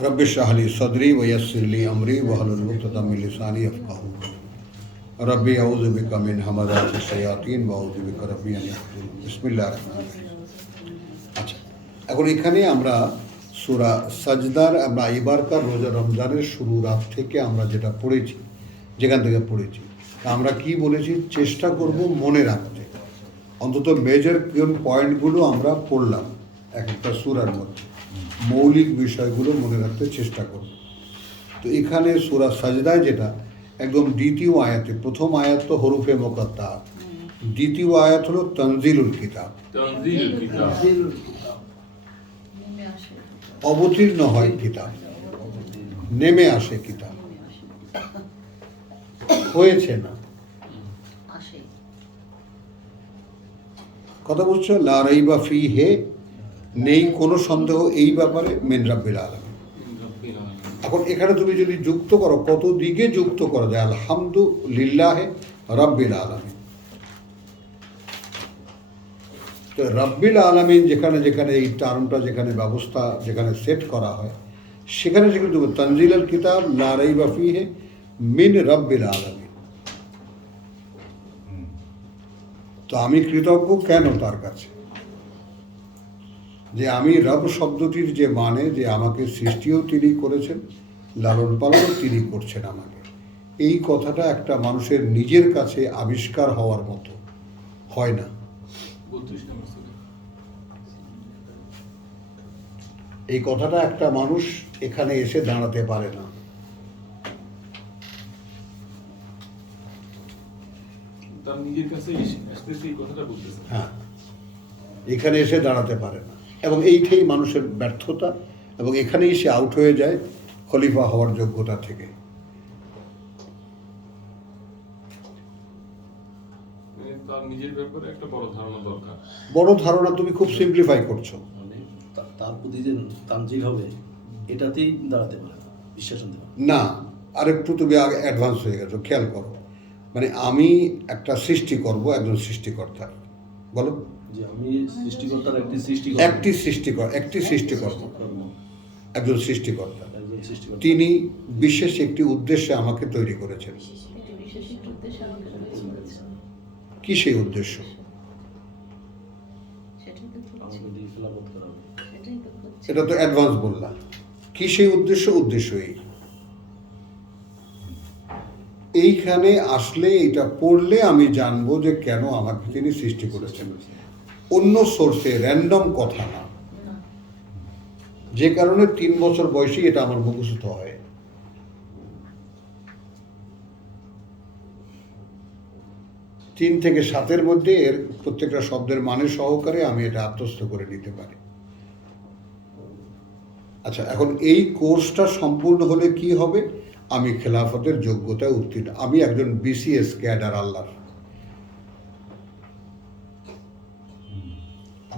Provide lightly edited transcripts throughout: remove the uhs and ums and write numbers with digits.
Rabbi इश्रह ली सदरी व यस्सिर ली अमरी वहलुल उक़दतम मिन लिसानी यफ़क़हू रब्बी अऊज़ु बिका मिन हमाज़ातिश शयातीन व अऊज़ु बिका रब्बी अन यहदूरुन। बिस्मिल्लाहिर रहमानिर रहीम। আচ্ছা, এখন এখানে আমরা সূরা সাজদার আমরা এবারকার রোজা রমজানের শুরু রাত থেকে আমরা যেটা পড়েছি, যেখান থেকে পড়েছি, আমরা কি বলেছি, চেষ্টা করব মনে রাখতে। অন্তত মেজর কোন পয়েন্টগুলো আমরা পড়লাম এক একটা সূরার মধ্যে, মৌলিক বিষয়গুলো মনে রাখতে চেষ্টা করব। তো এখানে সূরা সাজদায় যেটা একদম দ্বিতীয় আয়াতে, প্রথম আয়াত তো হরুফে মুকাত্তা, দ্বিতীয় আয়াত হলো তানজিলুল কিতাব, অবতীর্ণ হয় কিতাব, নেমে আসে কিতাব, হয়েছে না। কথা বলছো লা রাইবা ফিহি, নেই কোনো সন্দেহ এই ব্যাপারে, মিন রাব্বিল আলামিন। এখন এখানে তুমি যদি যুক্ত করো, কত দিকে যুক্ত করা যায়, আলহামদুলিল্লাহি রাব্বিল আলামিন। তো রাব্বিল আলামিন যেখানে যেখানে এই টার্মটা যেখানে ব্যবস্থা যেখানে সেট করা হয়, সেখানে যেখানে তুমি তানজিলুল কিতাব লা রাইবা ফিহি মিন রাব্বিল আলামিন। তো আমি কৃতজ্ঞ কেন তার কাছে, যে আমি রব শব্দটির যে মানে, যে আমাকে সৃষ্টিও তিনি করেছেন, লালন পালনও তিনি করছেন আমাকে, এই কথাটা একটা মানুষের নিজের কাছে আবিষ্কার হওয়ার মতো হয় না। এই কথাটা একটা মানুষ এখানে এসে দাঁড়াতে পারে না। হ্যাঁ, এখানে এসে দাঁড়াতে পারে না, এবং এইটাই মানুষের ব্যর্থতা, এবং এখানেই সে আউট হয়ে যায় খলিফা হওয়ার যোগ্যতা থেকে। তার নিজের ব্যাপারে একটা বড় ধারণা দরকার। বড় ধারণা তুমি খুব সিম্পলিফাই করছো। তার প্রতি যে তানজিল হবে এটাতেই দাঁড়াতে পারে না, বিশ্বাস আনতে পারে না। আরেকটু তুমি আগে অ্যাডভান্স হয়ে গেছো, খেয়াল করো। মানে আমি একটা সৃষ্টি করব একজন সৃষ্টিকর্তার, বলো যে আমি সৃষ্টিকর্তার একটি সৃষ্টিকর্তা, একজন সৃষ্টিকর্তা, তিনি বিশেষ একটি উদ্দেশ্যে আমাকে তৈরি করেছেন। কি সেই উদ্দেশ্য? এটা তো অ্যাডভান্স বললাম। কি সেই উদ্দেশ্য? উদ্দেশ্য এইখানে আসলে এটা পড়লে আমি জানবো যে কেন আমাকে তিনি সৃষ্টি করেছেন, অন্য সোর্সে র্যান্ডম কথা না। যে কারণে 3 বছর বয়সে এটা আমার মুখস্থ হয়। তিন থেকে 7-এর মধ্যে এর প্রত্যেকটা শব্দের মানে সহকারে আমি এটা আত্মস্থ করে নিতে পারি। আচ্ছা, এখন এই কোর্সটা সম্পূর্ণ হলে কি হবে? আমি খেলাফতের যোগ্যতায় উত্তীর্ণ, আমি একজন বিসিএস ক্যাডার আল্লাহর,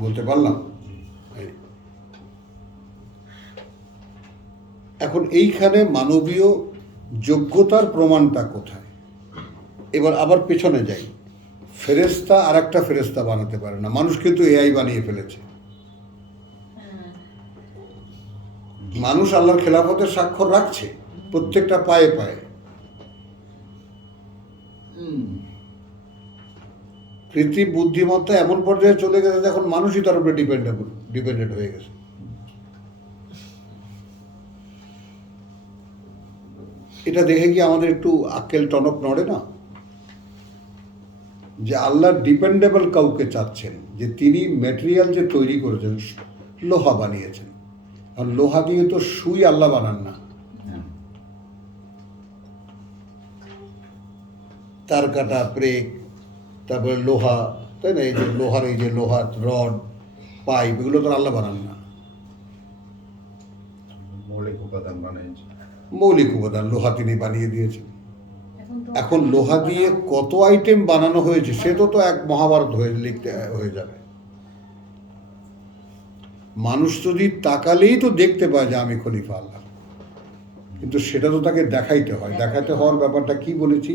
বলতে পারলাম। এখন এইখানে মানবীয় যোগ্যতার প্রমাণটা কোথায়? এবার আবার পেছনে যাই। ফেরেশতা আর একটা ফেরেশতা বানাতে পারে না, মানুষ কিন্তু এআই বানিয়ে ফেলেছে। মানুষ আল্লাহর খেলাফতের স্বাক্ষর রাখছে প্রত্যেকটা পায়ে পায়ে। কৃত্রিম বুদ্ধিমত্তা এমন পর্যায়ে চলে গেছে, এখন মানুষই তার উপরে ডিপেন্ডেন্ট হয়ে গেছে। এটা দেখে কি আমাদের একটু আক্কেল টনক নড়ে না? যে আল্লাহ ডিপেন্ডেবল কাউকে চাচ্ছেন, যে তিনি ম্যাটেরিয়াল যে তৈরি করেছেন, লোহা বানিয়েছেন। আর লোহা দিয়ে তো সুই আল্লাহ বানান না, তার কাটা প্রেক, তারপরে লোহা, তাই না? এই যে লোহার রড, পাইপ, এগুলো তো আল্লাহ বানান না। মৌলিক উপাদান লোহা তিনি বানিয়ে দিয়েছেন। এখন লোহা দিয়ে কত আইটেম বানানো হয়েছে সে তো এক মহাভারত লিখতে হয়ে যাবে। মানুষ যদি তাকালেই তো দেখতে পায় যে আমি খলিফা আল্লাহ, কিন্তু সেটা তো তাকে দেখাইতে হয়। দেখাতে হওয়ার ব্যাপারটা কি বলেছি?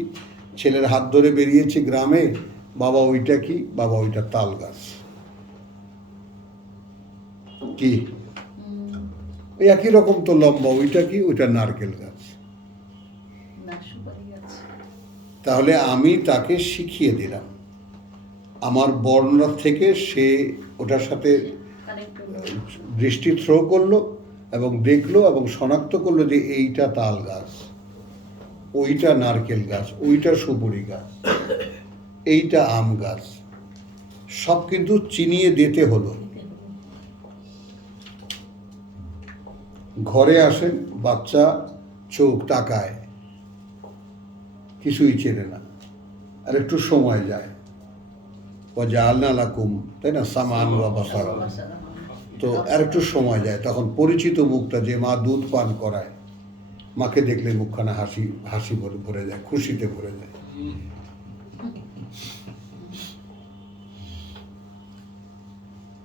ছেলের হাত ধরে বেরিয়েছি গ্রামে, বাবা ওইটা কি? বাবা ওইটা তাল গাছ। কি ওই একই রকম তো লম্বা, ওইটা কি? ওইটা নারকেল গাছ। না, সুপারি গাছ। তাহলে আমি তাকে শিখিয়ে দিলাম, আমার বর্ণনা থেকে সে ওটার সাথে কানেক্ট হলো। দৃষ্টি থ্রো করলো এবং দেখলো এবং শনাক্ত করলো যে এইটা তাল গাছ, ওইটা নারকেল গাছ, ওইটা সুপুরি গাছ, এইটা আম গাছ। সব কিন্তু চিনিয়ে দিতে হলো। ঘরে আসেন, বাচ্চা চোখ তাকায়, কিছুই চেনে না, আর একটু সময় যায়, ও জাআলনা লাকুম, তাই না, সামান ওয়া বাসারা। তো আর একটু সময় যায়, তখন পরিচিত মুখটা, যে মা দুধ পান করায়, মাকে দেখলে মুখখানা হাসি হাসি ভরে যায়, খুশিতে ভরে যায়।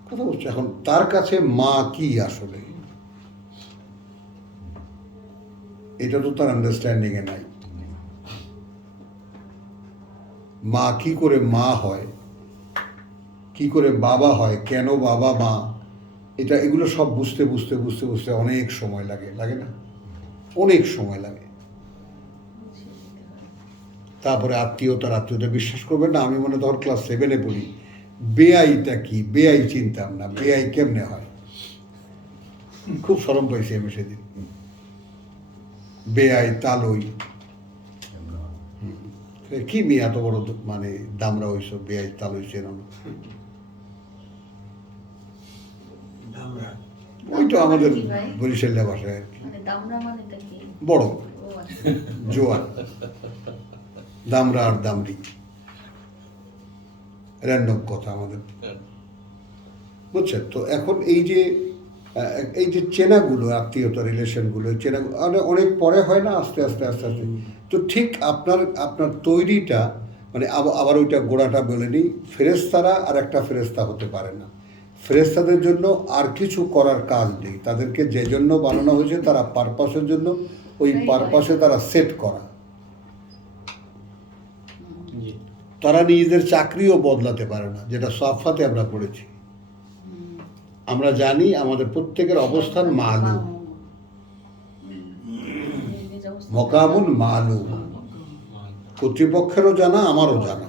কথা বলছি, এখন তার কাছে মা কি আসলে, এটা তো তার আন্ডারস্ট্যান্ডিং এ নাই। মা কি করে মা হয়, কি করে বাবা হয়, কেন বাবা মা, এগুলো সব বুঝতে বুঝতে বুঝতে বুঝতে অনেক সময় লাগে, লাগে না? অনেক সময় লাগে। তারপরে আত্মীয়তা বিশ্বাস করবেন না, আমি মনে তখন ক্লাস 7-এ পড়ি। বেআইটা কি, বেআই চিনতাম না, বেআই কেমনে হয়, খুব শরম পাইছি আমি সেদিন। বেআই, তালই, কি মেয়ে এত বড় মানে দামরা হইছ, বেআই তালই চেনো না? ওই তো আমাদের বরিশালের ভাষায় আর কি, মানে দামরা মানেটা কি? বড়, ও আচ্ছা। জোয়ান, দামরা আর দামরি, র্যান্ডম কথা আমাদের, বুঝছেন তো? এখন এই যে চেনাগুলো, আত্মীয়তা রিলেশনগুলো, চেনাগুলো অনেক পরে হয় না, আস্তে আস্তে আস্তে আস্তে। তো ঠিক আপনার তৈরিটা, মানে আবার ওইটা গোড়াটা বলে নিই, ফেরেশতারা আর একটা ফেরেশতা হতে পারে না। ফেরেশতাদের জন্য আর কিছু করার কাজ নেই, তাদেরকে যে জন্য বানানো হয়েছে তারা পারপাসের জন্য, ওই পারপাসে তারা সেট করা। জি। তারা নিজেদের চাকরিও বদলাতে পারে না, যেটা সাফাতে আমরা পড়েছি। আমরা জানি আমাদের প্রত্যেকের অবস্থান মালুম, মকামুন মালুম, কর্তৃপক্ষেরও জানা, আমারও জানা,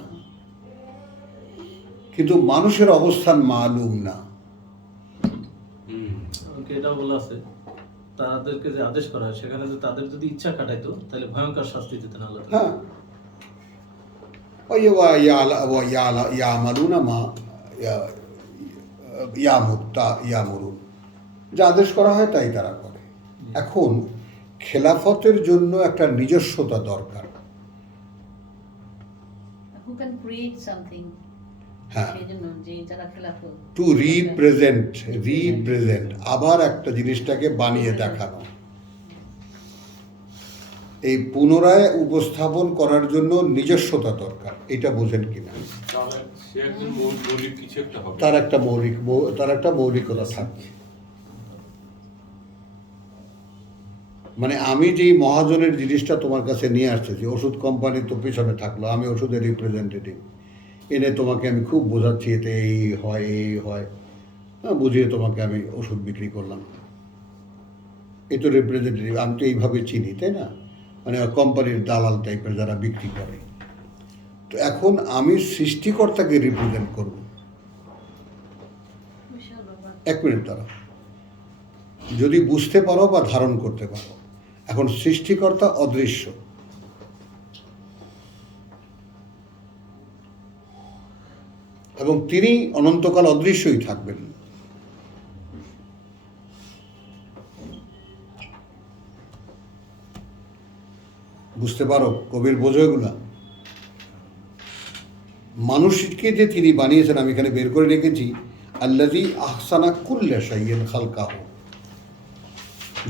কিন্তু মানুষের অবস্থান মালুম না। এটাও বলা আছে, তাদেরকে যে আদেশ করা হয় সেখানে যে তাদের যদি ইচ্ছা কাটাইতো তাহলে ভয়ঙ্কর শাস্তি দিতেন আল্লাহ। হ্যাঁ, ইয়ামালুনা মা ইয়ামুরুন, যা আদেশ করা হয় তাই তারা করে। এখন খেলাফতের জন্য একটা নিজস্বতা দরকার। Who can create something? হ্যাঁ, সেই জন্য যে যারা খেলাফত, টু রিপ্রেজেন্ট, আবার একটা জিনিসটাকে বানিয়ে দেখানো, এই পুনরায় উপস্থাপন করার জন্য নিজস্বতা দরকার। এটা বোঝেন কিনা? তাহলে সে একজন মৌলিক কিছু একটা হবে, তার একটা মৌলিকতা থাকবে। মানে আমি যেই মহাজনের জিনিসটা তোমার কাছে নিয়ে আসতেছি, ওষুধ কোম্পানি তো পেছনে থাকলো, আমি ওষুধের রিপ্রেজেন্টেটিভ, এনে তোমাকে আমি খুব বোঝাচ্ছি, এতে এই হয় এই হয়, বুঝিয়ে তোমাকে আমি ওষুধ বিক্রি করলাম। এই তো রিপ্রেজেন্টেটিভ, আমি তো এইভাবে চিনি, তাই না? মানে কোম্পানির দালাল টাইপের যারা বিক্রি করে। তো এখন আমি সৃষ্টিকর্তাকে রিপ্রেজেন্ট করব। বিশাল ব্যাপার। 1 মিনিট দ্বারা যদি বুঝতে পারো বা ধারণ করতে পারো। এখন সৃষ্টিকর্তা অদৃশ্য, এবং তিনি অনন্তকাল অদৃশ্যই থাকবেন। বুঝতে পারো? কবির বোঝো এগুলা? মানুষকে যে তিনি বানিয়েছেন, আমি এখানে বের করে রেখেছি, আল্লাযী আহসানা কুল্লা শাইইন খালকাহু।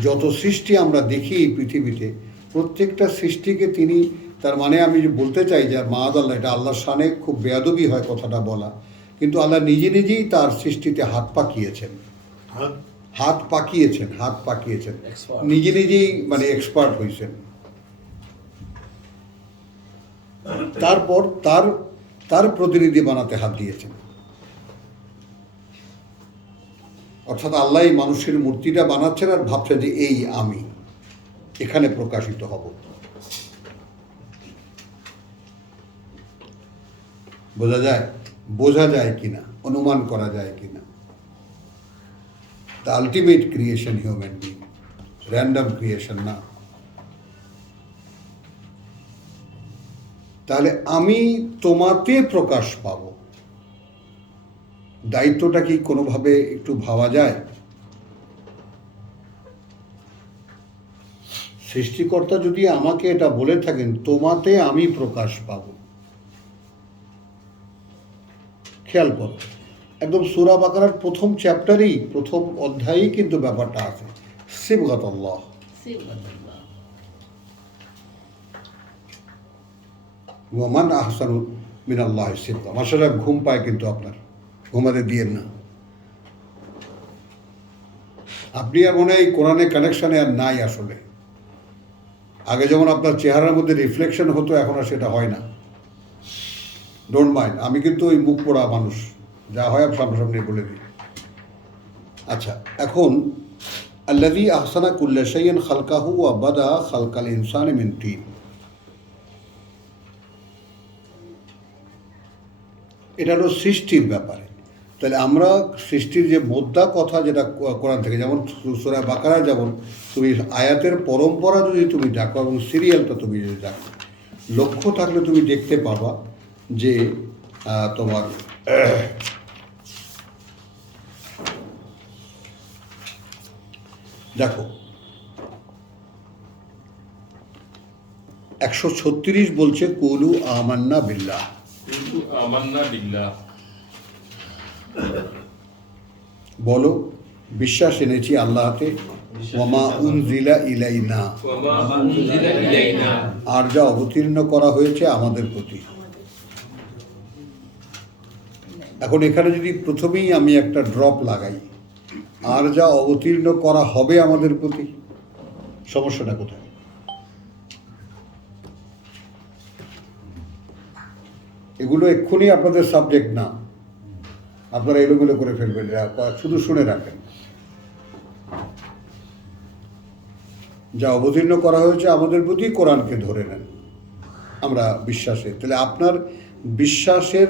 যত সৃষ্টি আমরা দেখি এই পৃথিবীতে, প্রত্যেকটা সৃষ্টিকে তিনি, তার মানে আমি যে বলতে চাই যে মাআযাল্লাহ, এটা আল্লাহর শানে খুব বেয়াদবি হয় কথাটা বলা, কিন্তু আল্লাহ নিজেই তার সৃষ্টিতে হাত পাকিয়েছেন, Expert. নিজেই মানে এক্সপার্ট হয়েছেন। তারপর তার তার প্রতিনিধি বানাতে হাত দিয়েছেন। অর্থাৎ আল্লাহ এই মানুষের মূর্তিটা বানাচ্ছেন আর ভাবছেন যে এই আমি এখানে প্রকাশিত হব। বোঝা যায় কিনা, অনুমান করা যায় কিনা? The ultimate creation human being, random creation না। তাহলে আমি তোমাতে প্রকাশ পাব, দায়িত্বটা কি কোনোভাবে একটু ভাবা যায়? সৃষ্টিকর্তা যদি আমাকে এটা বলে থাকেন তোমাতে আমি প্রকাশ পাব, খেয়াল করো একদম সূরা বাকারার প্রথম চ্যাপ্টারেই, প্রথম অধ্যায়েই কিন্তু ব্যাপারটা আছে, সিবগাতুল্লাহ। সিবগাতুল্লাহ। ওয়ামান আহসানু মিনাল্লাহি সিবগা। মাশাআল্লাহ, ঘুম পায় কিন্তু আপনার, ঘুমাতে দিয়েন না। আপনি আর মনে হয় এই কোরআনে কানেকশানে আর নাই আসলে। আগে যেমন আপনার চেহারার মধ্যে রিফ্লেকশন হতো, এখন আর সেটা হয় না। ডোন্ট মাইন্ড, আমি কিন্তু ওই মুখ পোড়া মানুষ, যা হয় আমি সামনাসামনি বলে দিই। আচ্ছা, এখন আল্লাযী আহসানা কুল্লা শাইইন খালকাহু ওয়া বাদা খালকাল ইনসানি মিন তিন। এটা হলো সৃষ্টির ব্যাপারে। তাহলে আমরা সৃষ্টির যে মোদ্দা কথা, যেটা কোরআন থেকে, যেমন সূরা বাকারা, যেমন তুমি আয়াতের পরম্পরা যদি তুমি দেখো এবং সিরিয়ালটা তুমি যদি দেখো, লক্ষ্য থাকলে তুমি দেখতে পাবা যে তোমার দেখো 136 বলছে কুলু আমান্না বিল্লাহ, কিন্তু আমান্না বিল্লাহ, বলো বিশ্বাস এনেছি আল্লাহতে, ওয়ামা উনজিলা ইলাইনা, ওয়া মা উনজিলা ইলাইনা, আর যা অবতীর্ণ করা হয়েছে আমাদের প্রতি। এখন এখানে যদি প্রথমেই আমি একটা ড্রপ লাগাই, আর যা অবতীর্ণ করা হবে আমাদের প্রতি, সমস্যাটা কোথায়? এগুলো এক্ষুনি আপনাদের সাবজেক্ট না, আপনারা এলোমেলো করে ফেলবেন, শুধু শুনে রাখেন। যা অবতীর্ণ করা হয়েছে আমাদের প্রতি, কোরআনকে ধরে নেন আমরা বিশ্বাসে। তাহলে আপনার বিশ্বাসের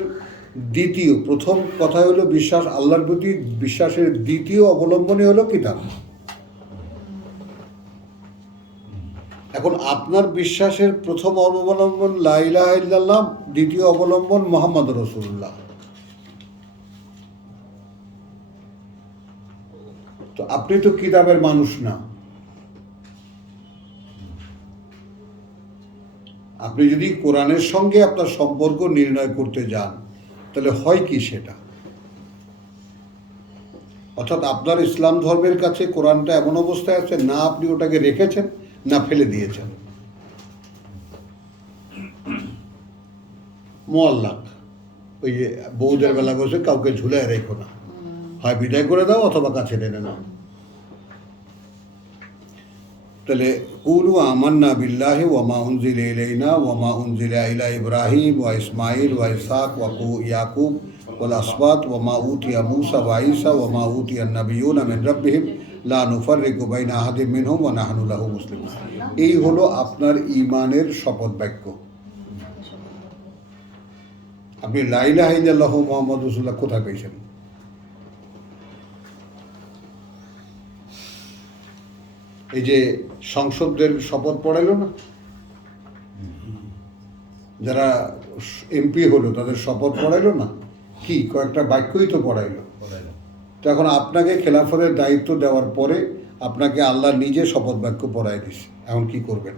দ্বিতীয়, প্রথম কথা হলো বিশ্বাস আল্লাহর প্রতি, বিশ্বাসের দ্বিতীয় অবলম্বনই হলো কিতাব। এখন আপনার বিশ্বাসের প্রথম অবলম্বন লা ইলাহা ইল্লাল্লাহ, দ্বিতীয় অবলম্বন মুহাম্মদ রাসূলুল্লাহ। তো আপনি তো কিতাবের মানুষ না। আপনি যদি কোরআনের সঙ্গে আপনার সম্পর্ক নির্ণয় করতে যান, তাহলে হয় কি সেটা? অর্থাৎ আপনার ইসলাম ধর্মের কাছে কোরআনটা এমন অবস্থায় আছে, না আপনি ওটাকে রেখেছেন না ফেলে দিয়েছেন। মোয়াল্লাক, ওই যে বউদের বেলা বসে কাউকে ঝুলায় রেখো না, হয় বিদায় করে দাও অথবা কাছে টেনে নাও। তাহলে কুলু আমান্না বিল্লাহি ওয়া মা উনজিলা ইলাইনা ওয়া মা উনজিলা ইলা ইব্রাহিম ওয়া ইসমাঈল ওয়া ইসহাক ওয়া ইয়াকুব ওয়াল আসবাত ওয়া মা উতিয়া মূসা ওয়া ঈসা ওয়া মা উতিয়া নাবিয়্যুনা মিন রাব্বিহিম লা নুফাররিকু বাইনা আহাদিম মিনহুম ওয়া নাহনু লাহু মুসলিমুন। এই হলো আপনার ঈমানের শপথ বাক্য। আপনি লা ইলাহা ইল্লাল্লাহু মুহাম্মাদুর রাসূলুল্লাহ কোথায় পেয়েছেন? এই যে সংসদদের শপথ পড়াইলো না, যারা এমপি হলো তাদের শপথ পড়াইলো না, কি কয়েকটা বাক্যই তো পড়াইলো। তো এখন আপনাকে খেলাফতের দায়িত্ব দেওয়ার পরে আপনাকে আল্লাহ নিজে শপথ বাক্য পড়াই দিছে, এখন কি করবেন?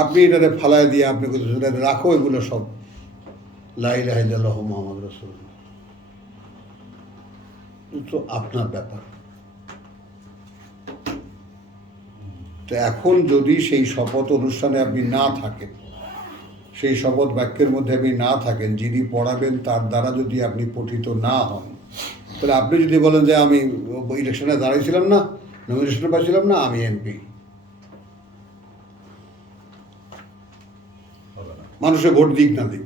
আপনি এটাতে ফালায় দিয়ে আপনি রাখো, এগুলো সব লা ইলাহা ইল্লাল্লাহু মুহাম্মাদুর রাসূলুল্লাহ, তো আপনার ব্যাপার। তো এখন যদি সেই শপথ অনুষ্ঠানে আপনি না থাকেন, সেই শপথ বাক্যের মধ্যে আপনি না থাকেন, যিনি পড়াবেন তার দ্বারা যদি আপনি পঠিত না হন, তাহলে আপনি যদি বলেন যে আমি ইলেকশনে দাঁড়িয়েছিলাম না, নমিনেশনে পাচ্ছিলাম না, আমি এমপি, মানুষে ভোট দিক না দিক,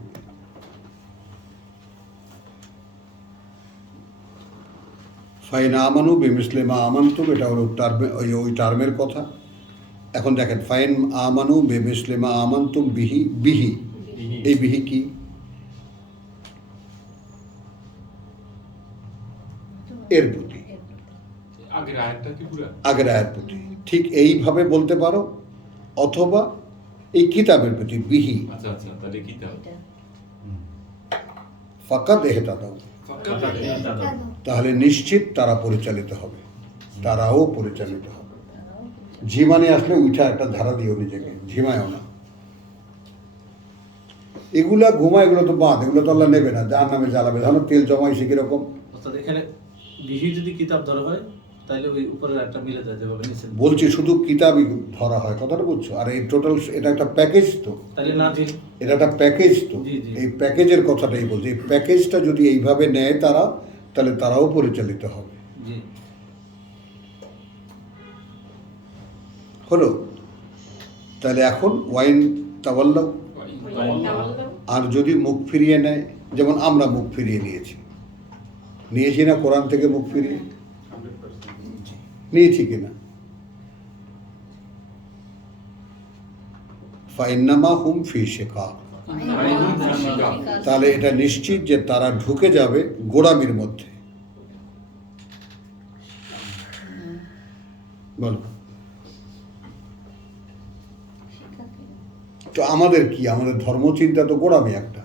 ফাইন আমানু বিমিসলিমা আমান্তুম, এটা হলো ওই টার্মের কথা। এখন দেখেন, ফাইন আমানু বিমিসলিমা আমান্তুম বিহি, বিহি, এই বিহি কি? এর প্রতি, আগের আয়াতটা কি পুরো? আগের আয়ের প্রতি। ঠিক এইভাবে বলতে পারো, অথবা এই কিতাবের প্রতি বিহি, আচ্ছা আচ্ছা, তাহলে কিতাব। এটা ফাকাদ এহতাদাউ, তাহলে নিশ্চিত তারা পরিচালিত হবে, তারাও পরিচালিত হবে। ঝিমানি আসলে উঠা একটা ধারা দিও নিজেকে, ঝিমায়ও না। এগুলা ঘুমা, এগুলো তো বাদ, এগুলো তো আল্লাহ নেবে না, যার নামে জ্বালাবে। ধরো তেল জমাইছে কিরকম, অর্থাৎ এখানে বিহি যদি কিতাব ধরা হয় তাহলে ওই উপরের একটা মিলে যায় যেভাবে নিচে। বলছি শুধু কিতাবই ধরা হয়, কথাটা বুঝছো? আর এই টোটাল এটা একটা প্যাকেজ, তো তাহলে নাজিল। এটা একটা প্যাকেজ, তো জি, জি। এই প্যাকেজের কথাটাই বলছি। এই প্যাকেজটা যদি এইভাবে নেয় তারা, তাহলে তারাও পরিচালিত হবে। জি। হলো? তাহলে এখন ওয়াইন তাওয়াল্লাউ, আর যদি মুখ ফিরিয়ে নেয়, যেমন আমরা মুখ ফিরিয়ে নিয়েছি না কোরআন থেকে মুখ ফিরিয়ে? নিয়েছি কিনা? ফাইন্নামা হুম ফি শিকাক, তাহলে এটা নিশ্চিত যে তারা ঢুকে যাবে গোড়ামির মধ্যে। বলো, তো আমাদের কি? আমাদের ধর্মচিন্তা তো গোড়ামি একটা,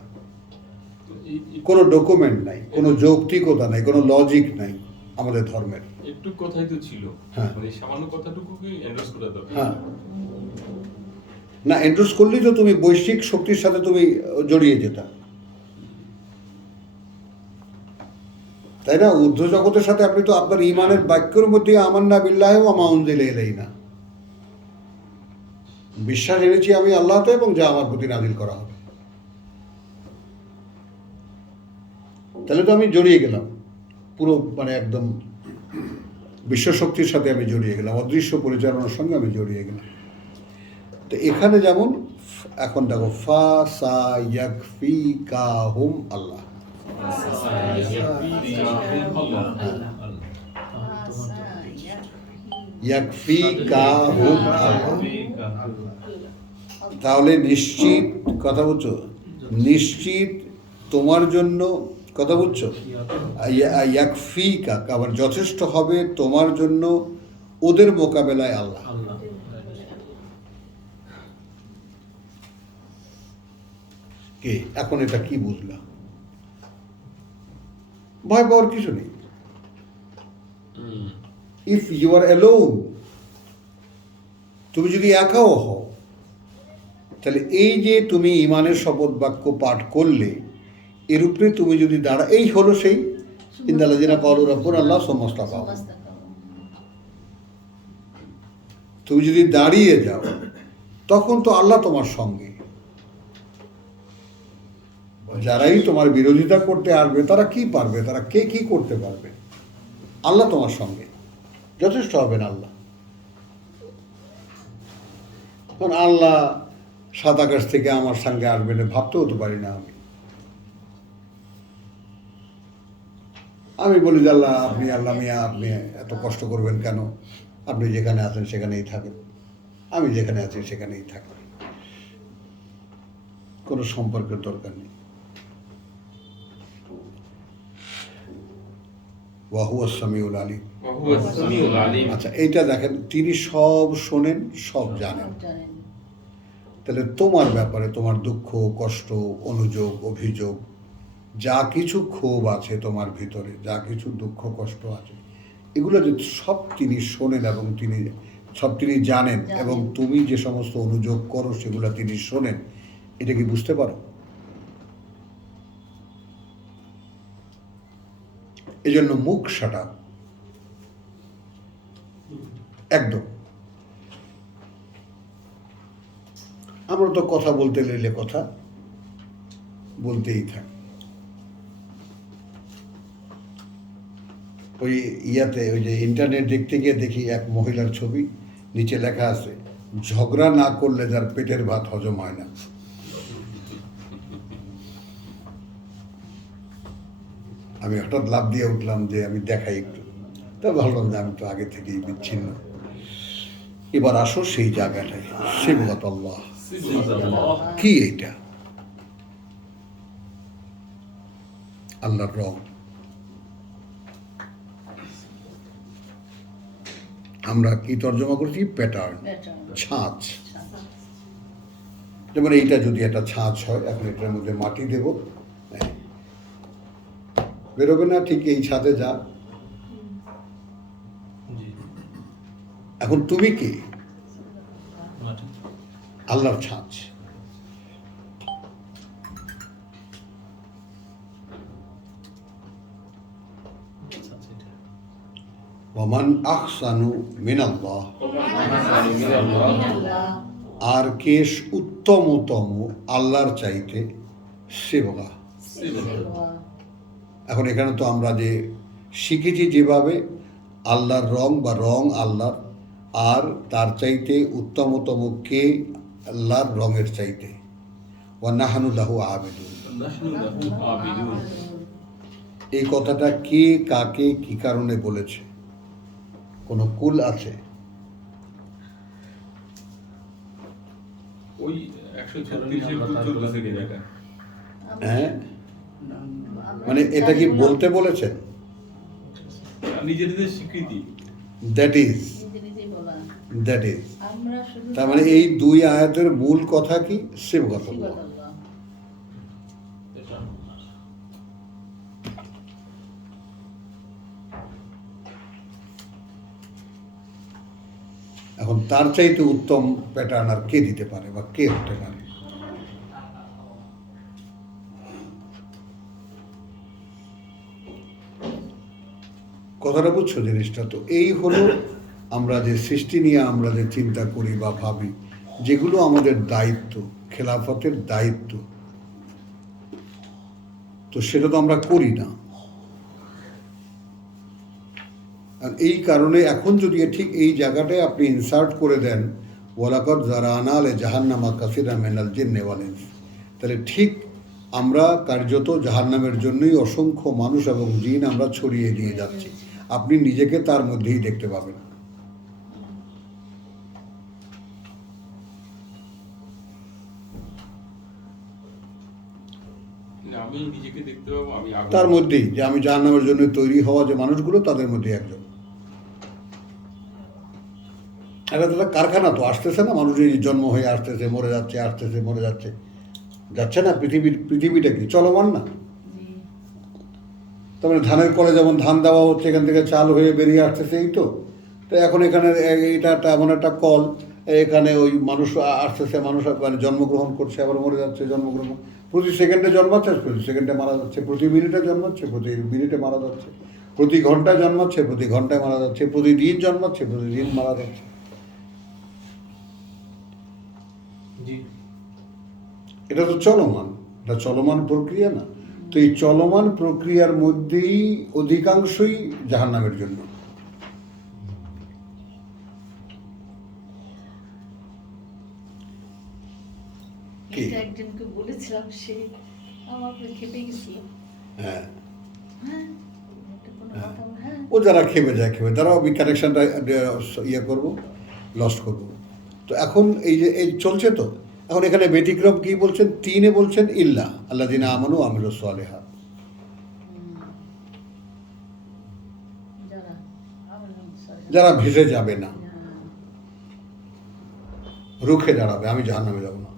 কোনো ডকুমেন্ট নাই, কোনো যৌক্তিকতা নাই, কোনো লজিক নাই আমাদের ধর্মের। একটু কথাই তো ছিল, হ্যাঁ। মানে সামান্য কথাটুকু কি এন্ডোর্স করা দরকার? হ্যাঁ, না এন্ডোর্স করলেই তো তুমি বৈশ্বিক শক্তির সাথে তুমি জড়িয়ে যেতা, তাই না? ঊর্ধ্ব জগতের সাথে আপনি তো আপনার ইমানের বাক্যের মধ্যে আমান্না বিল্লাহি ওয়া মা উনজিলা ইলাইনা, বিশ্বাস এনেছি আমি আল্লাহতে এবং যা আমার প্রতি নাযিল করা হবে। তাহলে তো আমি জড়িয়ে গেলাম পুরো, মানে একদম বিশ্বশক্তির সাথে আমি জড়িয়ে গেলাম, অদৃশ্য পরিচালনার সঙ্গে আমি জড়িয়ে গেলাম। তো এখানে যেমন এখন দেখো, ফা সা ইয়াকফিকাহুম আল্লাহ, ইয়াকফিকাহুম আল্লাহ, তাহলে নিশ্চিত, কথা বুঝছো? নিশ্চিত তোমার জন্য, কথা বুঝছো? ইয়াকফিকা, আবার যথেষ্ট হবে তোমার জন্য ওদের মোকাবেলায় আল্লাহ। আল্লাহ। কে? এখন এটা কি বুঝলা? ভয় পাওয়ার কিছু নেই। ইফ ইউ আর অ্যালোন, তুমি যদি একাও হও, তাহলে এই যে তুমি ইমানের শপথ বাক্য পাঠ করলে, এর উপরে তুমি যদি দাঁড়া, এই হলো সেই ইন্দাল্লাযিনা ক্বালু রাব্বুনা আল্লাহ সুম্মা ইসতাকামু, তুমি যদি দাঁড়িয়ে যাও তখন তো আল্লাহ তোমার সঙ্গে। যারাই তোমার বিরোধিতা করতে আসবে তারা কি পারবে, তারা কে কি করতে পারবে? আল্লাহ তোমার সঙ্গে, যথেষ্ট হবেন আল্লাহ। কারণ আল্লাহ সাত আকাশ থেকে আমার সঙ্গে আসবেন ভাবতেও তো পারি না আমি বলি যে আল্লাহ, আপনি আল্লাহ মিয়া, আপনি এত কষ্ট করবেন কেন? আপনি যেখানে আছেন সেখানেই থাকেন, আমি যেখানে আছি সেখানেই থাকবেন, কোনো সম্পর্কের দরকার নেই। ওয়া হুয়া সামিউল আলিম। আচ্ছা, এইটা দেখেন, তিনি সব শোনেন, সব জানেন। তাহলে তোমার ব্যাপারে, তোমার দুঃখ কষ্ট অনুযোগ অভিযোগ যা কিছু ক্ষোভ আছে তোমার ভিতরে, যা কিছু দুঃখ কষ্ট আছে, এগুলো যে সব তিনি শোনেন এবং তিনি সব তিনি জানেন, এবং তুমি যে সমস্ত অনুযোগ করো সেগুলো তিনি শোনেন, এটা কি বুঝতে পারো? এই জন্য মুখ সাটা একদম। আমরা তো কথা বলতে লেলে কথা বলতেই থাকি। ওই ইয়াতে, ওই যে ইন্টারনেট দেখতে গিয়ে দেখি এক মহিলার ছবি, নিচে লেখা আছে, ঝগড়া না করলে যার পেটের ভাত হজম হয় না। আমি হঠাৎ লাফ দিয়ে উঠলাম যে আমি দেখাই একটু, তা ভাবলাম যে আমি তো আগে থেকেই বিচ্ছিন্ন। এবার আসো সেই জায়গাটায়, সিবগাত আল্লাহ। কি এইটা? আল্লাহর রং। আমরা কি তর্জমা করছি? Pattern, Better. ছাঁচ। যেমন এইটা যদি একটা ছাঁচ হয়, এখন এটার মধ্যে মাটি দেব, হ্যাঁ, বেরোবে না ঠিক এই ছাদে যা। জি, এখন তুমি কি? মাটি। আল্লাহর ছাঁচ। আচ্ছা, এটা। ওয়ামান আহসানু মিনাল্লাহ, Allah. আর কেশ উত্তমতম আল্লাহর চাইতে সেবগা। Silva. এখন এখানে তো আমরা যে শিখেছি যেভাবে আল্লাহর রং বা রং আল্লাহর, আর তার চাইতে উত্তমতম কে? আল্লাহর রঙের চাইতে। ওয়া নাহনু লাহু আবিদুন। নাহনু লাহু আবিদুন। এই কথাটা কে কাকে কি কারণে বলেছে? কোনো কুল আছে? ওই 136 কুল চলতেছে কি জায়গা? হ্যাঁ, মানে এটা কি বলতে বলেছেন? নিজেদের স্বীকৃতি। দ্যাট ইজ, নিজে নিজেই বলা। That is. আমরা শুধু তার মানে এই দুই আয়াতের মূল কথা কি? সিবগাত আল্লাহ। সিবাত আল্লাহ। এটা। এখন তার চাইতে উত্তম প্যাটার্ন আর কে দিতে পারে বা কে হতে পারে? কথাটা বুঝছো জিনিসটা? তো এই হলো আমরা যে সৃষ্টি নিয়ে আমরা যে চিন্তা করি বা ভাবি, যেগুলো আমাদের দায়িত্ব, খেলাফতের দায়িত্ব, তো সেটা তো আমরা করি না। আর এই কারণে এখন যদি ঠিক এই জায়গাটায় আপনি ইনসার্ট করে দেন ওয়ালাকাদ জারানা লে জাহান্নামা কাসিরা মিনাল জিন্নি ওয়াল ইনস, তাহলে ঠিক আমরা কার্যত জাহান্নামের জন্যই অসংখ্য মানুষ এবং জিন আমরা ছড়িয়ে দিয়ে যাচ্ছি। আপনি নিজেকে তার মধ্যেই দেখতে পাবেন। না, আমি নিজেকে দেখতে পাবো আমি আগুন। তার মধ্যেই যে আমি জাহান্নামের জন্য তৈরি হওয়া যে মানুষগুলো, তাদের মধ্যে একজন। এটা তো একটা কারখানা, তো আসতেছে না, মানুষ এই জন্ম হয়ে আসতেছে, মরে যাচ্ছে, আসতেছে, মরে যাচ্ছে, যাচ্ছে না। পৃথিবীটা কি চলমান না? জি। তার মানে ধানের কলে যেমন ধান দেওয়া হচ্ছে, এখান থেকে চাল হয়ে বেরিয়ে আসতেছে, এই তো। তো এখন এখানে এটা একটা এমন একটা কল, এখানে ওই মানুষ আসতেছে, মানুষ মানে জন্মগ্রহণ করছে, আবার মরে যাচ্ছে, জন্মগ্রহণ প্রতি সেকেন্ডে জন্মাচ্ছে, প্রতি সেকেন্ডে মারা যাচ্ছে, প্রতি মিনিটে জন্মাচ্ছে, প্রতি মিনিটে মারা যাচ্ছে, প্রতি ঘন্টায় জন্মাচ্ছে, প্রতি ঘন্টায় মারা যাচ্ছে, প্রতিদিন জন্মাচ্ছে, প্রতিদিন মারা যাচ্ছে। জি, এটা তো চলমান, এটা চলমান প্রক্রিয়া না? তো এই চলমান প্রক্রিয়ার মধ্যেই অধিকাংশই জাহান্নামের জন্য। কি? এটা একজনকে বলেছিলাম, সে আমার উপরে খেপে গেছিল। হ্যাঁ, হ্যাঁ, এটা কোনো কথা না। হ্যাঁ, ও যারা খেপে যায়, খেপে তারাও আমি কানেকশনটা ইয়ে করবো, লস্ট করবো। তো এখন এই যে এই চলছে, তো এখন এখানে ব্যতিক্রম কি বলছেন? 3-এ বলছেন ইল্লা আল্লাযিনা আমানু ওয়া আমিলুস সালিহাত। যারা আমার sorry. যারা ভেসে যাবে না, হ্যাঁ, রুখে দাঁড়াবে, আমি জাহান্নামে যাব না,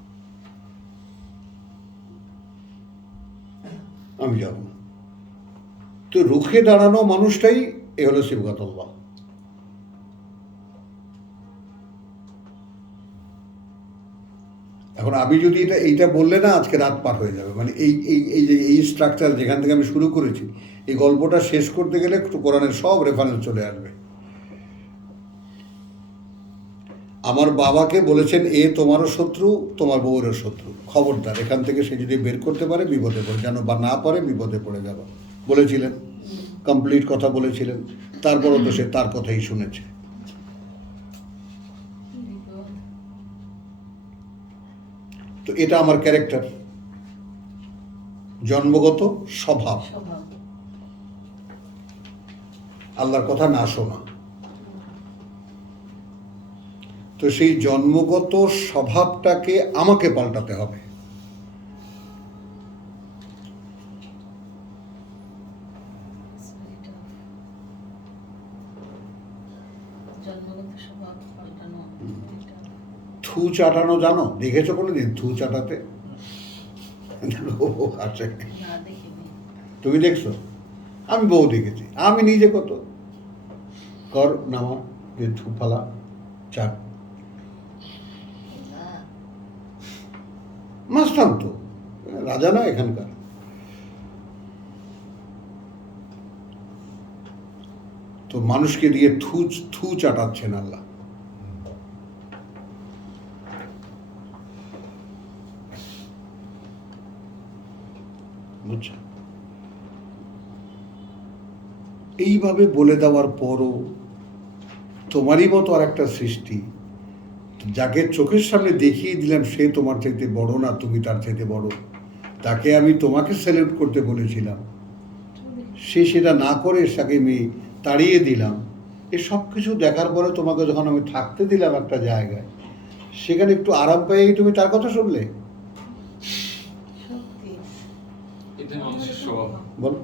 আমি যাব না। তো রুখে দাঁড়ানো মানুষটাই এ হলো সিবগাত আল্লাহ। এখন আমি যদি এইটা বললে না, আজকে রাত পার হয়ে যাবে। মানে এই এই এই যে এই স্ট্রাকচার যেখান থেকে আমি শুরু করেছি, এই গল্পটা শেষ করতে গেলে কোরআনের সব রেফারেন্স চলে আসবে। আমার বাবাকে বলেছেন এ তোমারও শত্রু, তোমার বউয়েরও শত্রু, খবরদার এখান থেকে সে যদি বের করতে পারে বিপদে পড়ে, যেন বা না পারে বিপদে পড়ে যাবে বলেছিলেন। কমপ্লিট কথা বলেছিলেন। তারপরও তো সে তার কথাই শুনেছে। very good. তো এটা আমার ক্যারেক্টার, জন্মগত স্বভাব। স্বভাব। আল্লাহর কথা না শোনা। তো সেই জন্মগত স্বভাবটাকে আমাকে পাল্টাতে হবে। জন্মগত স্বভাব পাল্টানো এটা থু চাটানো জানো? দেখেছো কোনোদিন থু চাটাতে? ও আছে। না দেখিনি। তুমি দেখছো? আমি বউ দেখেছি, আমি নিজে কত কর নামা যে থু ফালা চাট না, মাস্তান তো রাজা না এখানকার। তো মানুষকে দিয়ে থু থু চাটাচ্ছেন আল্লাহ। বুঝছো? এইভাবে বলে দেওয়ার পরও তোমারই মতো আর একটা সৃষ্টি, যাকে চোখের সামনে দেখিয়ে দিলাম সে তোমার চাইতে বড় না, তুমি তার চাইতে বড়, তাকে আমি তোমাকে স্যালুট করতে বলেছিলাম, সে সেটা না করে তাকে আমি তাড়িয়ে দিলাম। এ সব কিছু দেখার পরে তোমাকে যখন আমি থাকতে দিলাম একটা জায়গায়, সেখানে একটু আরাম পেয়েই তুমি তার কথা শুনলে? সত্যি এটা মানুষের স্বভাব। বলো,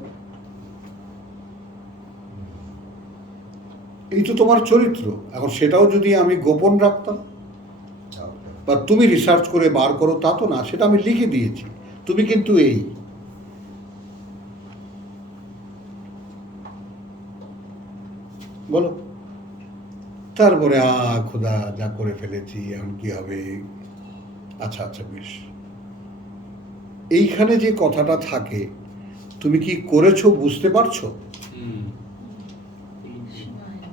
এই তো তোমার চরিত্র। এখন সেটাও যদি আমি গোপন রাখতাম বা তুমি রিসার্চ করে বার করো, তা তো না, সেটা আমি লিখে দিয়েছি। তুমি কিন্তু এই বলো, তারপরে খোদা যা করে ফেলেছি এখন কি হবে। আচ্ছা আচ্ছা বেশ, এইখানে যে কথাটা থাকে, তুমি কি করেছো বুঝতে পারছো? হুম। সীমাহীন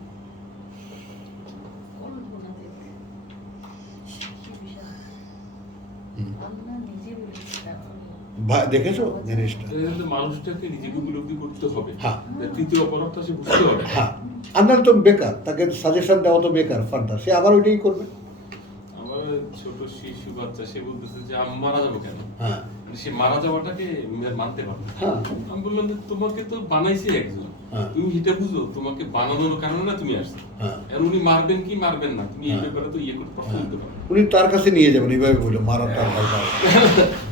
কল্পনাতীত কি বিশাল। আল্লাহ নিজে বলেছেন দেখেছো জিনিসটা? এটা কিন্তু মানুষটাকে নিজেকে উপলব্ধি করতে হবে। হ্যাঁ। তার তৃতীয় অপরাধটা সে বুঝতে হবে। হ্যাঁ, আপনার তো বেকার, তাকে সাজেশন দেওয়া তো বেকার ফার্দার, সে আবার ওইটাই করবে। আমার ছোট শিশু বাচ্চা সে বলতেছে যে আমি মারা যাবো কেন? হ্যাঁ সে মারা যাওয়াটাকে মানতে পারবে না। হ্যাঁ আমি বললাম যে তোমাকে তো বানাইছে একজন, হ্যাঁ। তুমি এটা বুঝো, তোমাকে বানানোর কারণে না তুমি আসছো। হ্যাঁ। এখন উনি মারবেন কি মারবেন না, তুমি এই হ্যাঁ। ব্যাপারে তো ইয়ে করতে প্রশ্ন করতে পারো। উনি তার কাছে নিয়ে যাবেন, এইভাবে বললো মারার তার ভয় পাবে।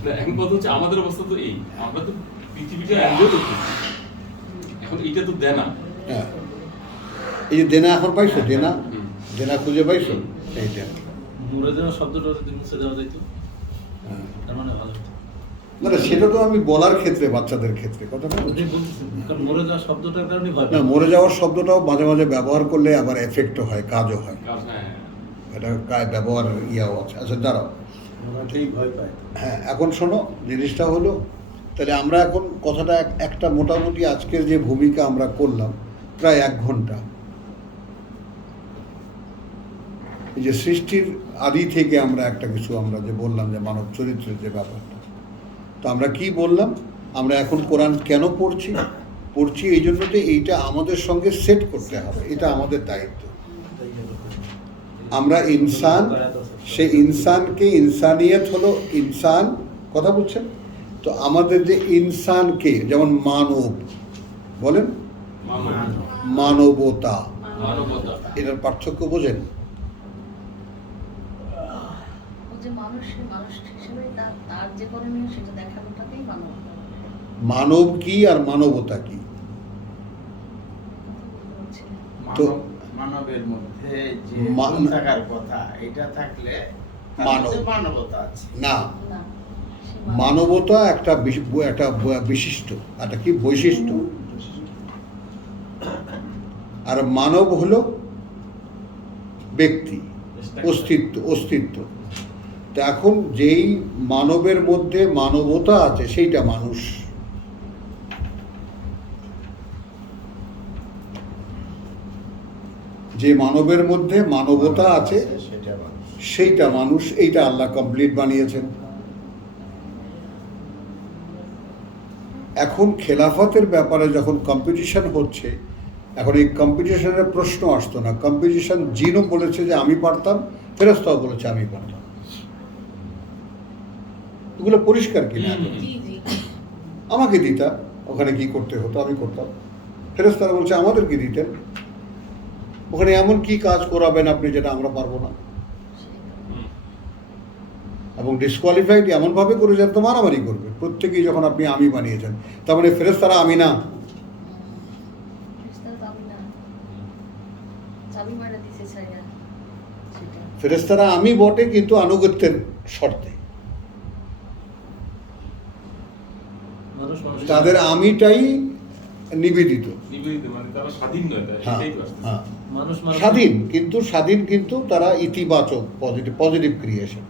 না, এখন কথা হচ্ছে আমাদের অবস্থা তো এই, আমরা তো পৃথিবীটা এনজয় করতেছি। এখন এইটা তো দেনা। হ্যাঁ, এই যে দেনা এখন পাইছো, দেনা হুম। দেনা খুঁজে পাইছো, এই দেনা। মরে যাওয়া শব্দটা যদি মুছে দেওয়া যেত, হ্যাঁ। তার মানে ভালো হতো। না না, সেটা তো আমি বলার ক্ষেত্রে, বাচ্চাদের ক্ষেত্রে কথাটা বলছি। ওটাই বলতেছি, কারণ মরে যাওয়া শব্দটার কারণে ভয় না, পায়। মরে যাওয়ার শব্দটাও মাঝে মাঝে ব্যবহার করলে আবার এফেক্টও হয়, কাজও হয়। কাজ, হ্যাঁ। এটা ব্যবহার ইয়াও আছে। আচ্ছা দাঁড়াও, ওটাই ভয় পায়। হ্যাঁ এখন শোনো, জিনিসটা হলো, তাহলে আমরা এখন কথাটা একটা মোটামুটি আজকের যে ভূমিকা আমরা করলাম প্রায় 1 ঘন্টা, এই যে সৃষ্টির আদি থেকে আমরা একটা কিছু আমরা যে বললাম যে মানব চরিত্রের যে ব্যাপারটা, তো আমরা কি বললাম, আমরা এখন কোরআন কেন পড়ছি এই জন্য যে এইটা আমাদের সঙ্গে সেট করতে হবে, এটা আমাদের দায়িত্ব। আমরা ইনসান, সে ইনসানকে, ইনসানিয়ত হলো ইনসান, কথা বলছেন তো, আমাদের যে ইনসানকে, যেমন মানব বলেন, মানবতা, মানবতা। এটার পার্থক্য বোঝেন? ও যে মানুষ, সে মানুষ হিসেবে তার তার যে করণীয় সেটা দেখানোটাকেই মানবতা। মানব কি আর মানবতা কি? বলছি তো মানবের মধ্যে যে মান- গুণ থাকার কথা, এটা থাকলে তার মানব। মধ্যে মানবতা আছে। না, না, সে মানবতা একটা একটা বিশিষ্ট, একটা কি বৈশিষ্ট্য, আর মানব হলো ব্যক্তি, অস্তিত্ব। তো এখন যেই মানবের মধ্যে মানবতা আছে সেইটা মানুষ। যে মানবের মধ্যে মানবতা আছে সেটা মানুষ। সেইটা মানুষ, এইটা আল্লাহ কমপ্লিট বানিয়েছেন। এখন খেলাফতের ব্যাপারে যখন কম্পিটিশন হচ্ছে, এখন এই কম্পিটিশনের প্রশ্ন আসতো না। কম্পিটিশন জিনও বলেছে যে আমি পারতাম, ফেরেশতাও বলেছে আমি পারতাম। এগুলো পরিষ্কার কিনা? জি জি আমাকে দিতা, ওখানে কি করতে হতো আমি করতাম, ফেরেশতারা বলছে আমাদেরকে দিতেন। ওখানে এমন কি কাজ করাবেন আপনি যেটা আমরা পারবো না? হুম। এবং ডিসকোয়ালিফাইড এমনভাবে করে যেন তো মারামারি করবে প্রত্যেকেই, যখন আপনি আমি বানিয়েছেন। তার মানে ফেরেশতারা আমি না। ফেরেশতারা তো আমি না, চাবি মারা দিছে ছাইরা সেটা। ফেরেশতারা আমি বটে, কিন্তু আনুগত্যের শর্তে। মানুষ মানুষ তাদের আমিটাই নিবেদিত। নিবেদিত মানে তারা স্বাধীন নয়, তাই হ্যাঁ, এটাই তো আসছে। হ্যাঁ। মানুষ মানুষ স্বাধীন কিন্তু তারা ইতিবাচক, পজিটিভ ক্রিয়েশন।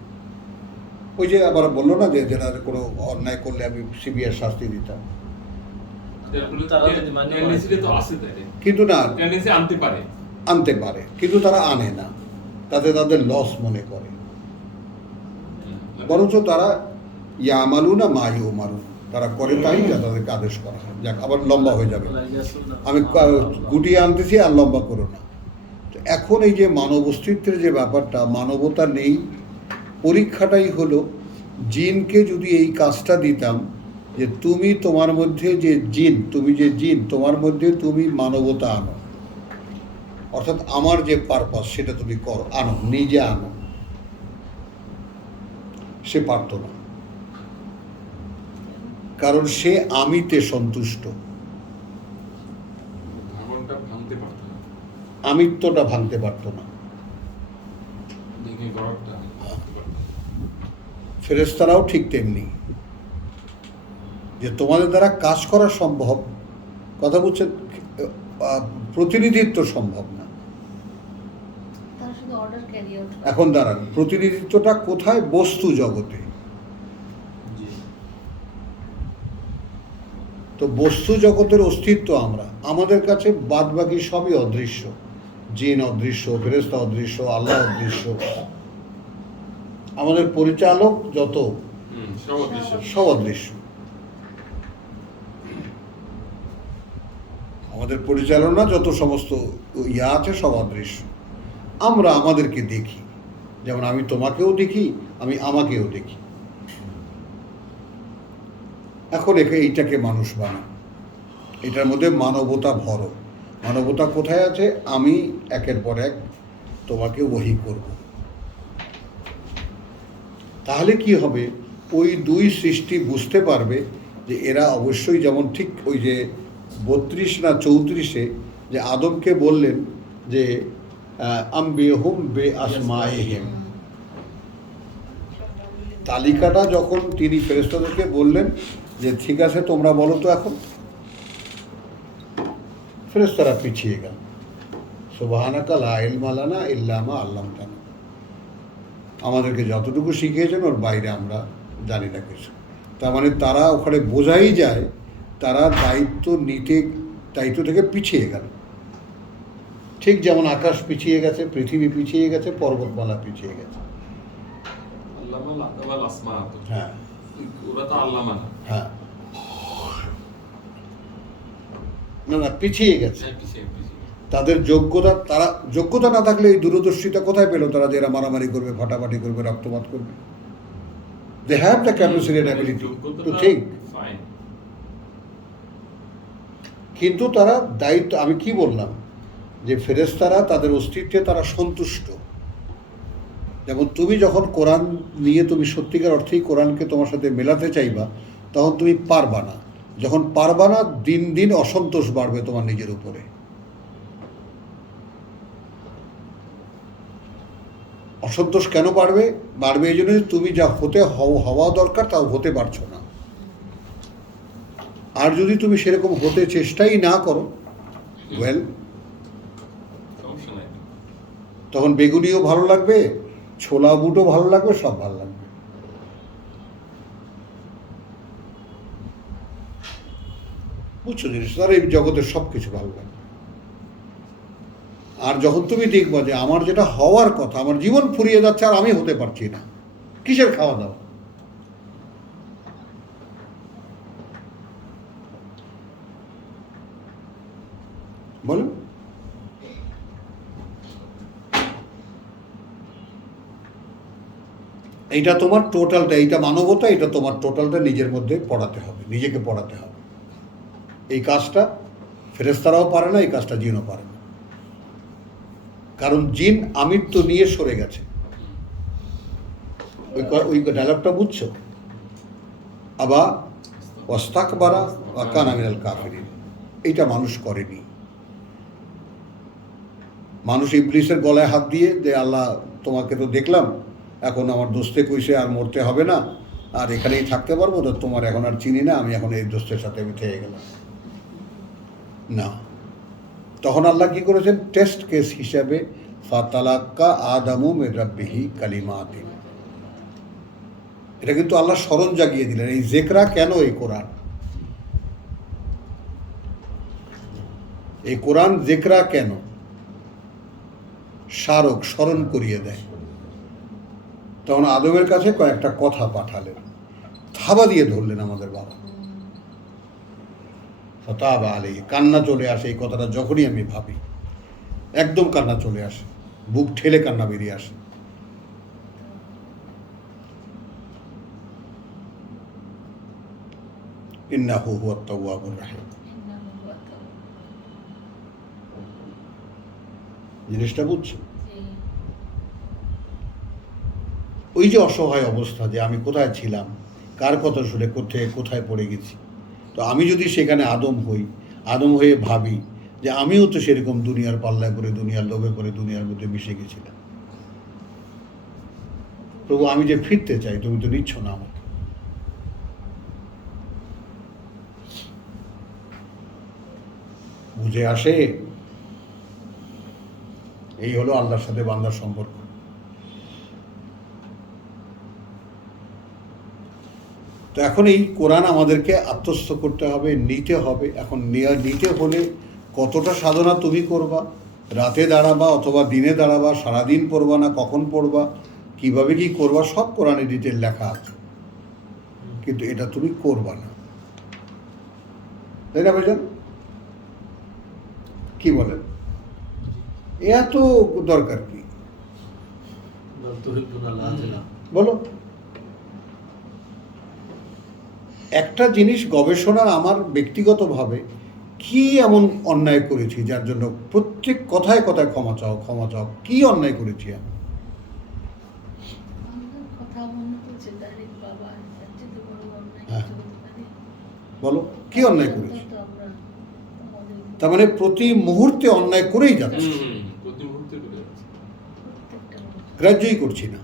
ওই যে আবার বললো না যে যারা কোনো অন্যায় করলে আমি সিভিয়ার শাস্তি দিতাম, তারা যদি মান্য করে। টেন্ডেন্সিটা তো আছে, তাই কিন্তু না, টেন্ডেন্সি আনতে পারে। আনতে পারে, কিন্তু তারা আনে না, তাতে তাদের লস মনে করে। বরঞ্চ তারা ইয়ামালু না মায়ু মারু, তারা করে তাই যা তাদেরকে আদেশ করা হয়। যাক, আবার লম্বা হয়ে যাবে, আমি গুটিয়ে আনতেছি, আর লম্বা করো না। তো এখন এই যে মানব অস্তিত্বের যে ব্যাপারটা, মানবতা নেই, পরীক্ষাটাই হলো জিনকে যদি এই কাজটা দিতাম যে তুমি তোমার মধ্যে যে জিন, তোমার মধ্যে তুমি মানবতা আনো, অর্থাৎ আমার যে পারপাস সেটা তুমি করো, আনো, নিজে আনো। সে পারত না, কারণ সে আমিতে সন্তুষ্ট, ভাবনটা ভাঙতে পারতো না, আমিত্বটা ভাঙতে পারত না। দেখে গড়টা ভাঙতে পারতো না। ফেরেশতারাও ঠিক তেমনি, যে তোমাদের দ্বারা কাজ করা সম্ভব, কথা বলছেন, প্রতিনিধিত্ব সম্ভব না। তারা শুধু অর্ডার ক্যারি আউট করে। এখন দাঁড়ান, প্রতিনিধিত্বটা কোথায়? বস্তু জগতে। জি। তো বস্তু জগতের অস্তিত্ব আমরা, আমাদের কাছে বাদ বাকি সবই অদৃশ্য। জিন অদৃশ্য, ফেরেশতা অদৃশ্য, আল্লাহ অদৃশ্য। আমাদের পরিচালক যত, সব অদৃশ্য। সব অদৃশ্য। আমাদের পরিচালনা যত সমস্ত ইয়া আছে সব অদৃশ্য। আমরা আমাদেরকে দেখি, যেমন আমি তোমাকেও দেখি, আমি আমাকেও দেখি। এখন এইটাকে মানুষ বানা, এটার মধ্যে মানবতা ভরো। মানবতা কোথায় আছে? আমি একের পর এক তোমাকে ওহী করব। তাহলে কি হবে? ওই দুই সৃষ্টি বুঝতে পারবে যে এরা অবশ্যই, যেমন ঠিক ওই যে 32 না 34-এ যে আদমকে বললেন যে আম্বিহুম বে আসমাইহিম, তালিকাটা যখন তিনি ফেরেশতাদেরকে বললেন যে ঠিক আছে তোমরা বলো তো এখন, ফেরেশতারা পিছিয়ে গেল। সুবহানাকা লা ইলমা লানা ইল্লা মা আল্লামতানা, আমাদেরকে যতটুকু শিখিয়েছেন ওর বাইরে আমরা জানি না কিছু। তার মানে তারা ওখানে বোঝাই যায় তারা দায়িত্ব থেকে পিছিয়ে গেল। ঠিক যেমন আকাশ পিছিয়ে গেছে, পৃথিবী পিছিয়ে গেছে, পর্বতমালা পিছিয়ে গেছে। আল্লামাল আদাওয়াল আসমা, হ্যাঁ, ওরা তো আল্লামা না। হ্যাঁ, না পিছিয়ে গেছে। হ্যাঁ, পিছিয়ে পিছিয়ে। তাদের যোগ্যতা না থাকলে এই দূরদর্শিতা কোথায় পেল তারা যে এরা মারামারি করবে, ফাটাফাটি করবে, রক্তপাত করবে? They have the capacity and ability to think. Fine. কিন্তু তারা দায়িত্ব, আমি কি বললাম যে ফেরেশতারা তাদের অস্তিত্বে তারা সন্তুষ্ট। যেমন তুমি যখন কোরআন নিয়ে তুমি সত্যিকার অর্থেই কোরআনকে তোমার সাথে মেলাতে চাইবা, তখন তুমি পারবা না। যখন পারবা না, দিন দিন অসন্তোষ বাড়বে তোমার নিজের উপরে। অসন্তোষ কেন বাড়বে? এই জন্য যে তুমি যা হওয়া দরকার তাও হতে পারছো না। আর যদি তুমি সেরকম হতে চেষ্টাই না করো, ওয়েল, সমস্যা নাই। তখন বেগুনিও ভালো লাগবে, ছোলা বুটও ভালো লাগবে, সব ভালো লাগবে। বুঝছো জিনিস? তার এই জগতের সব কিছু ভালো লাগবে। আর যখন তুমি দেখবা যে আমার যেটা হওয়ার কথা, আমার জীবন ফুরিয়ে যাচ্ছে আর আমি হতে পারছি না, কিসের খাওয়া দাওয়া? বলুন। এইটা তোমার টোটালটা, এইটা মানবতা, এটা তোমার টোটালটা নিজের মধ্যে পড়াতে হবে, নিজেকে পড়াতে হবে। এই কাজটা ফেরেশতারাও পারে না, এই কাজটা জিনও পারে না। কারণ জিন আমিত্ব নিয়ে সরে গেছে। ওই ডায়লগটা বুঝছো? আবা ওয়াস্তাকবারা ওয়া কানা মিনাল কাফিরিন, এইটা মানুষ করেনি। মানুষ ইবলিসের গলায় হাত দিয়ে যে আল্লাহ তোমাকে তো দেখলাম, এখন আমার দোস্তে কইছে আর মরতে হবে না, আর এখানেই থাকতে পারবো, তো তোমার এখন আর চিনি না, আমি এখন এই দোস্তের সাথে আমি থেকে গেলাম না। তখন আল্লাহ কি করেছেন? টেস্ট কেস হিসাবে ফাতালাক্কা আদামু মির রাব্বিহি কালিমাতিন, এটা কিন্তু আল্লাহ স্মরণ জাগিয়ে দিলেন। এই জেকরা কেন? এই কোরআন জেকরা কেন? স্মারক, স্মরণ করিয়ে দেয়। তখন আদমের কাছে কয়েকটা কথা পাঠালেন, থাবা দিয়ে ধরলেন আমাদের বাবা। ফতাবা আলাইহি, কান্না চলে আসে এই কথাটা যখনই আমি ভাবি, একদম কান্না চলে আসে, বুক ঠেলে কান্না বেরিয়ে আসে। ইন্নাহু হুয়াত তাওয়াবুর রাহিম। জিনিসটা বুঝছো? ওই যে অসহায় অবস্থা, যে আমি কোথায় ছিলাম, কার কথা শুনে কোথায় পড়ে গেছি। তো আমি যদি সেখানে আদম হই, আদম হয়ে ভাবি যে আমিও তো সেরকম দুনিয়ার পাল্লায় পড়ে, দুনিয়ার লোভে পড়ে, দুনিয়ার মধ্যে মিশে গেছিলাম। প্রভু, আমি যে ফিরতে চাই, তুমি তো নিচ্ছ না আমাকে। বুঝে আসে? এই হলো আল্লাহর সাথে বান্দার সম্পর্ক। তো এখন এই কোরআন আমাদেরকে আত্মস্থ করতে হবে, নিতে হবে। এখন নিতে হলে কতটা সাধনা তুমি করবা, রাতে দাঁড়াবা অথবা দিনে দাঁড়াবা, সারাদিন পড়বা না কখন পড়বা, কিভাবে কি করবা, সব কোরআনে ডিটেল লেখা আছে, কিন্তু এটা তুমি করবা না। তাই না ভাইজান? কি বলেন? এত দরকার কি? বলো। একটা জিনিস গবেষণার, আমার ব্যক্তিগতভাবে কি এমন অন্যায় করেছি যার জন্য প্রত্যেক কথায় কথায় ক্ষমা চাও, ক্ষমা চাও? কি অন্যায় করেছি আমি? হ্যাঁ, বলো, কি অন্যায় করেছি? তার মানে প্রতি মুহূর্তে অন্যায় করেই যাচ্ছে, প্রতি মুহূর্তে করে যাচ্ছে। গ্রাহ্যই করছি না।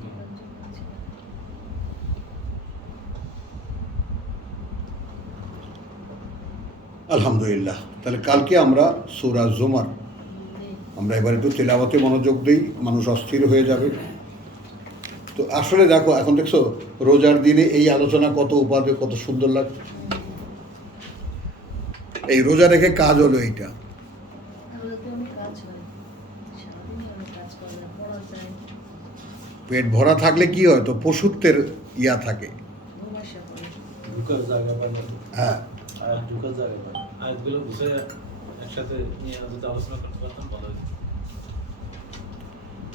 আলহামদুলিল্লাহ। তাহলে কালকে আমরা সূরা জুমার, আমরা এবার একটু তেলাওয়াতে মনোযোগ দিই, মানুষ অস্থির হয়ে যাবে। তো আসলে দেখো, এখন দেখছো রোজার দিনে এই আলোচনা কত উপাদেয়, কত সুন্দর লাগে। এই রোজা রেখে কাজ হলো এইটা। পেট ভরা থাকলে কি হয়? তো পশুত্বের ইয়া থাকে। ঢুকার জায়গা পায় না। হ্যাঁ, আর ঢুকার জায়গা পায় না। আয়াতগুলো বুঝে একসাথে নিয়ে যদি আলোচনা করতে পারতাম ভালো হতো।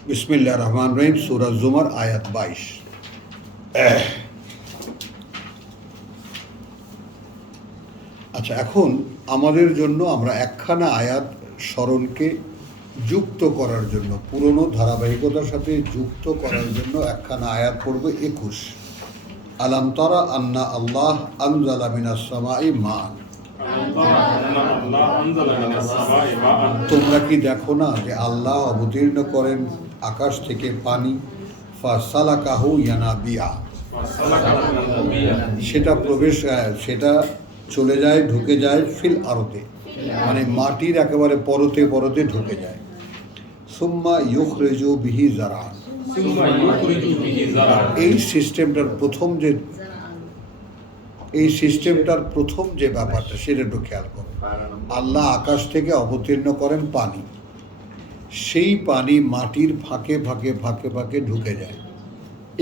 বিসমিল্লাহির রহমানির রহিম, সূরা জুমার আয়াত 22। আচ্ছা, এখন আমাদের জন্য আমরা একখানা আয়াত স্মরণকে যুক্ত করার জন্য, পুরনো ধারাবাহিকতার সাথে যুক্ত করার জন্য একখানা আয়াত পড়ব। 21, আলাম তারা আন্না আল্লাহ আনজালা মিনাস সামাই মা'আন। তোমরা কি দেখো না যে আল্লাহ অবতীর্ণ করেন আকাশ থেকে পানি, ফাসালাকাহু ইয়ানাবিয়া, সেটা চলে যায়, ঢুকে যায় ফিল আরদে, মানে মাটির একেবারে পরতে পরতে ঢুকে যায়। সুম্মা ইউখরিজু বিহি যারান, এই সিস্টেমটার প্রথম যে ব্যাপারটা, সেটা একটু খেয়াল করো। আল্লাহ আকাশ থেকে অবতীর্ণ করেন পানি, সেই পানি মাটির ফাঁকে ফাঁকে ফাঁকে ফাঁকে ঢুকে যায়।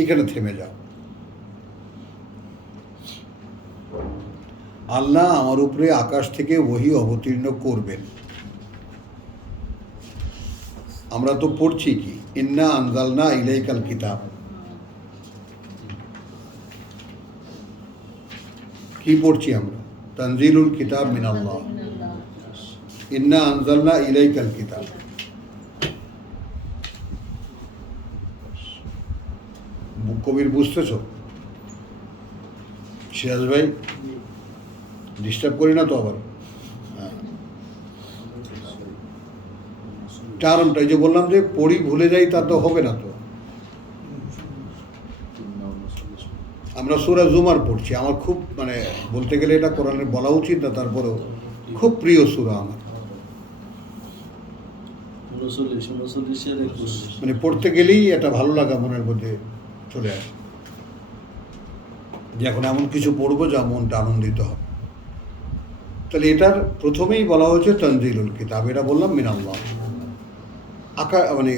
এখানে থেমে যাও। আল্লাহ আমার উপরে আকাশ থেকে ওহী অবতীর্ণ করবেন। আমরা তো পড়ছি কি, ইন্না আনজালনা ইলাইকাল কিতাব। কি পড়ছি আমরা? তানজিলুল কিতাব মিনাল্লাহ। ইন্না আনজালনা ইলাইকাল কিতাব। কবির বুঝতেছ? সিরাজ ভাই, ডিস্টার্ব করি না তো আবার? হ্যাঁ, টার্মটা এই যে বললাম যে পড়ি ভুলে যাই, তা তো হবে না তো। আমরা সূরা জুমার পড়ছি, আমার খুব মানে বলতে গেলে এটা কোরআনের বলা উচিত না, তারপরেও খুব প্রিয় সূরা আমার। 39-29 মানে পড়তে গেলেই এটা ভালো লাগা মনের মধ্যে চলে আসে, যে এখন এমন কিছু পড়বো যা মনটা আনন্দিত হবে। তাহলে এটার প্রথমেই বলা হয়েছে তানজিলুল কিতাব, এটা বললাম মিনাল্লাহ। মানে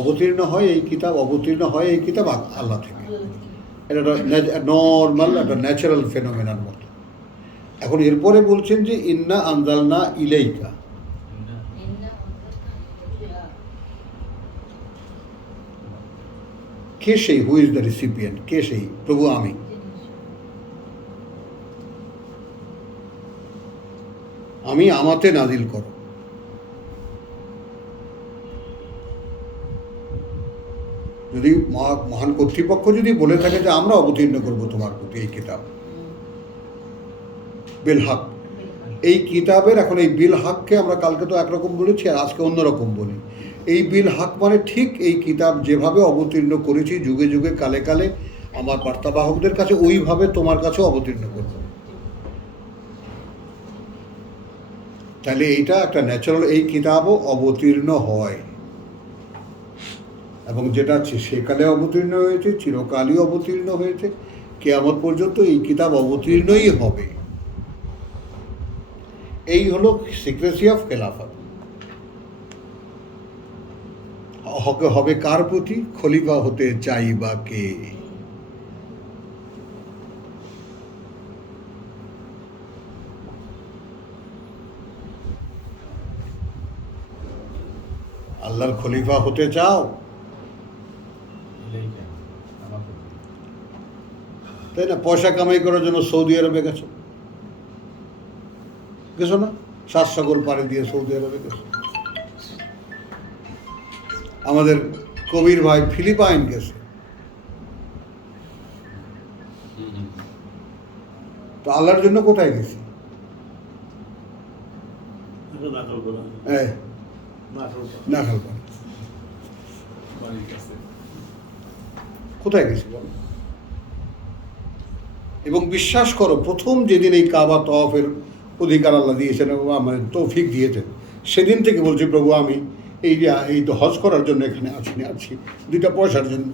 অবতীর্ণ হয় এই কিতাব আল্লাহ থেকে। এটা নর্মাল একটা ন্যাচারাল ফেনোমেনার মতো। এখন এরপরে বলছেন যে ইন্না আনজালনা ইলাইকা। কে সেই? Who is the recipient? কে সেই? প্রভু আমি। আমাতে নাজিল করো। যদি মহান কর্তৃপক্ষ যদি বলে থাকে যে আমরা অবতীর্ণ করব তোমার প্রতি এই কিতাব বিল হক, এই কিতাবের এখন এই বিল হককে আমরা কালকে তো একরকম বলেছি আর আজকে অন্যরকম বলি। এই বিল হক মানে ঠিক এই কিতাব যেভাবে অবতীর্ণ করেছি যুগে যুগে কালে কালে আমার বার্তাবাহকদের কাছে, ওইভাবে তোমার কাছেও অবতীর্ণ করব। তাহলে এইটা একটা ন্যাচারাল, এই কিতাবও অবতীর্ণ হয় এবং যেটা সেকালে অবতীর্ণ হয়েছে, চিরকালই অবতীর্ণ হয়েছে, কিয়ামত পর্যন্ত এই কিতাব অবতীর্ণই হবে। এই হলো সিক্রেসি অফ খেলাফত। হবে কার প্রতি? খলিফা হতে চাই বা কে? আল্লাহর খলিফা হতে চাও? তাই না? পয়সা কামাই করার জন্য সৌদি আরবে গেছো না? সাত সাগর পাড়ি দিয়ে সৌদি আরবে গেছো। আমাদের কবির ভাই ফিলিপাইন গেছে। তো আল্লাহর জন্য কোথায় গেছি? নাখালপাড়া। কোথায় গেছি বল? এবং বিশ্বাস করো, প্রথম যেদিন এই কাবা তওয়াফের অধিকার আল্লাহ দিয়েছেন, মানে তৌফিক দিয়েছেন, সেদিন থেকে বলছি প্রভু আমি এই তো হজ করার জন্য এখানে আছি 2টা পয়সার জন্য।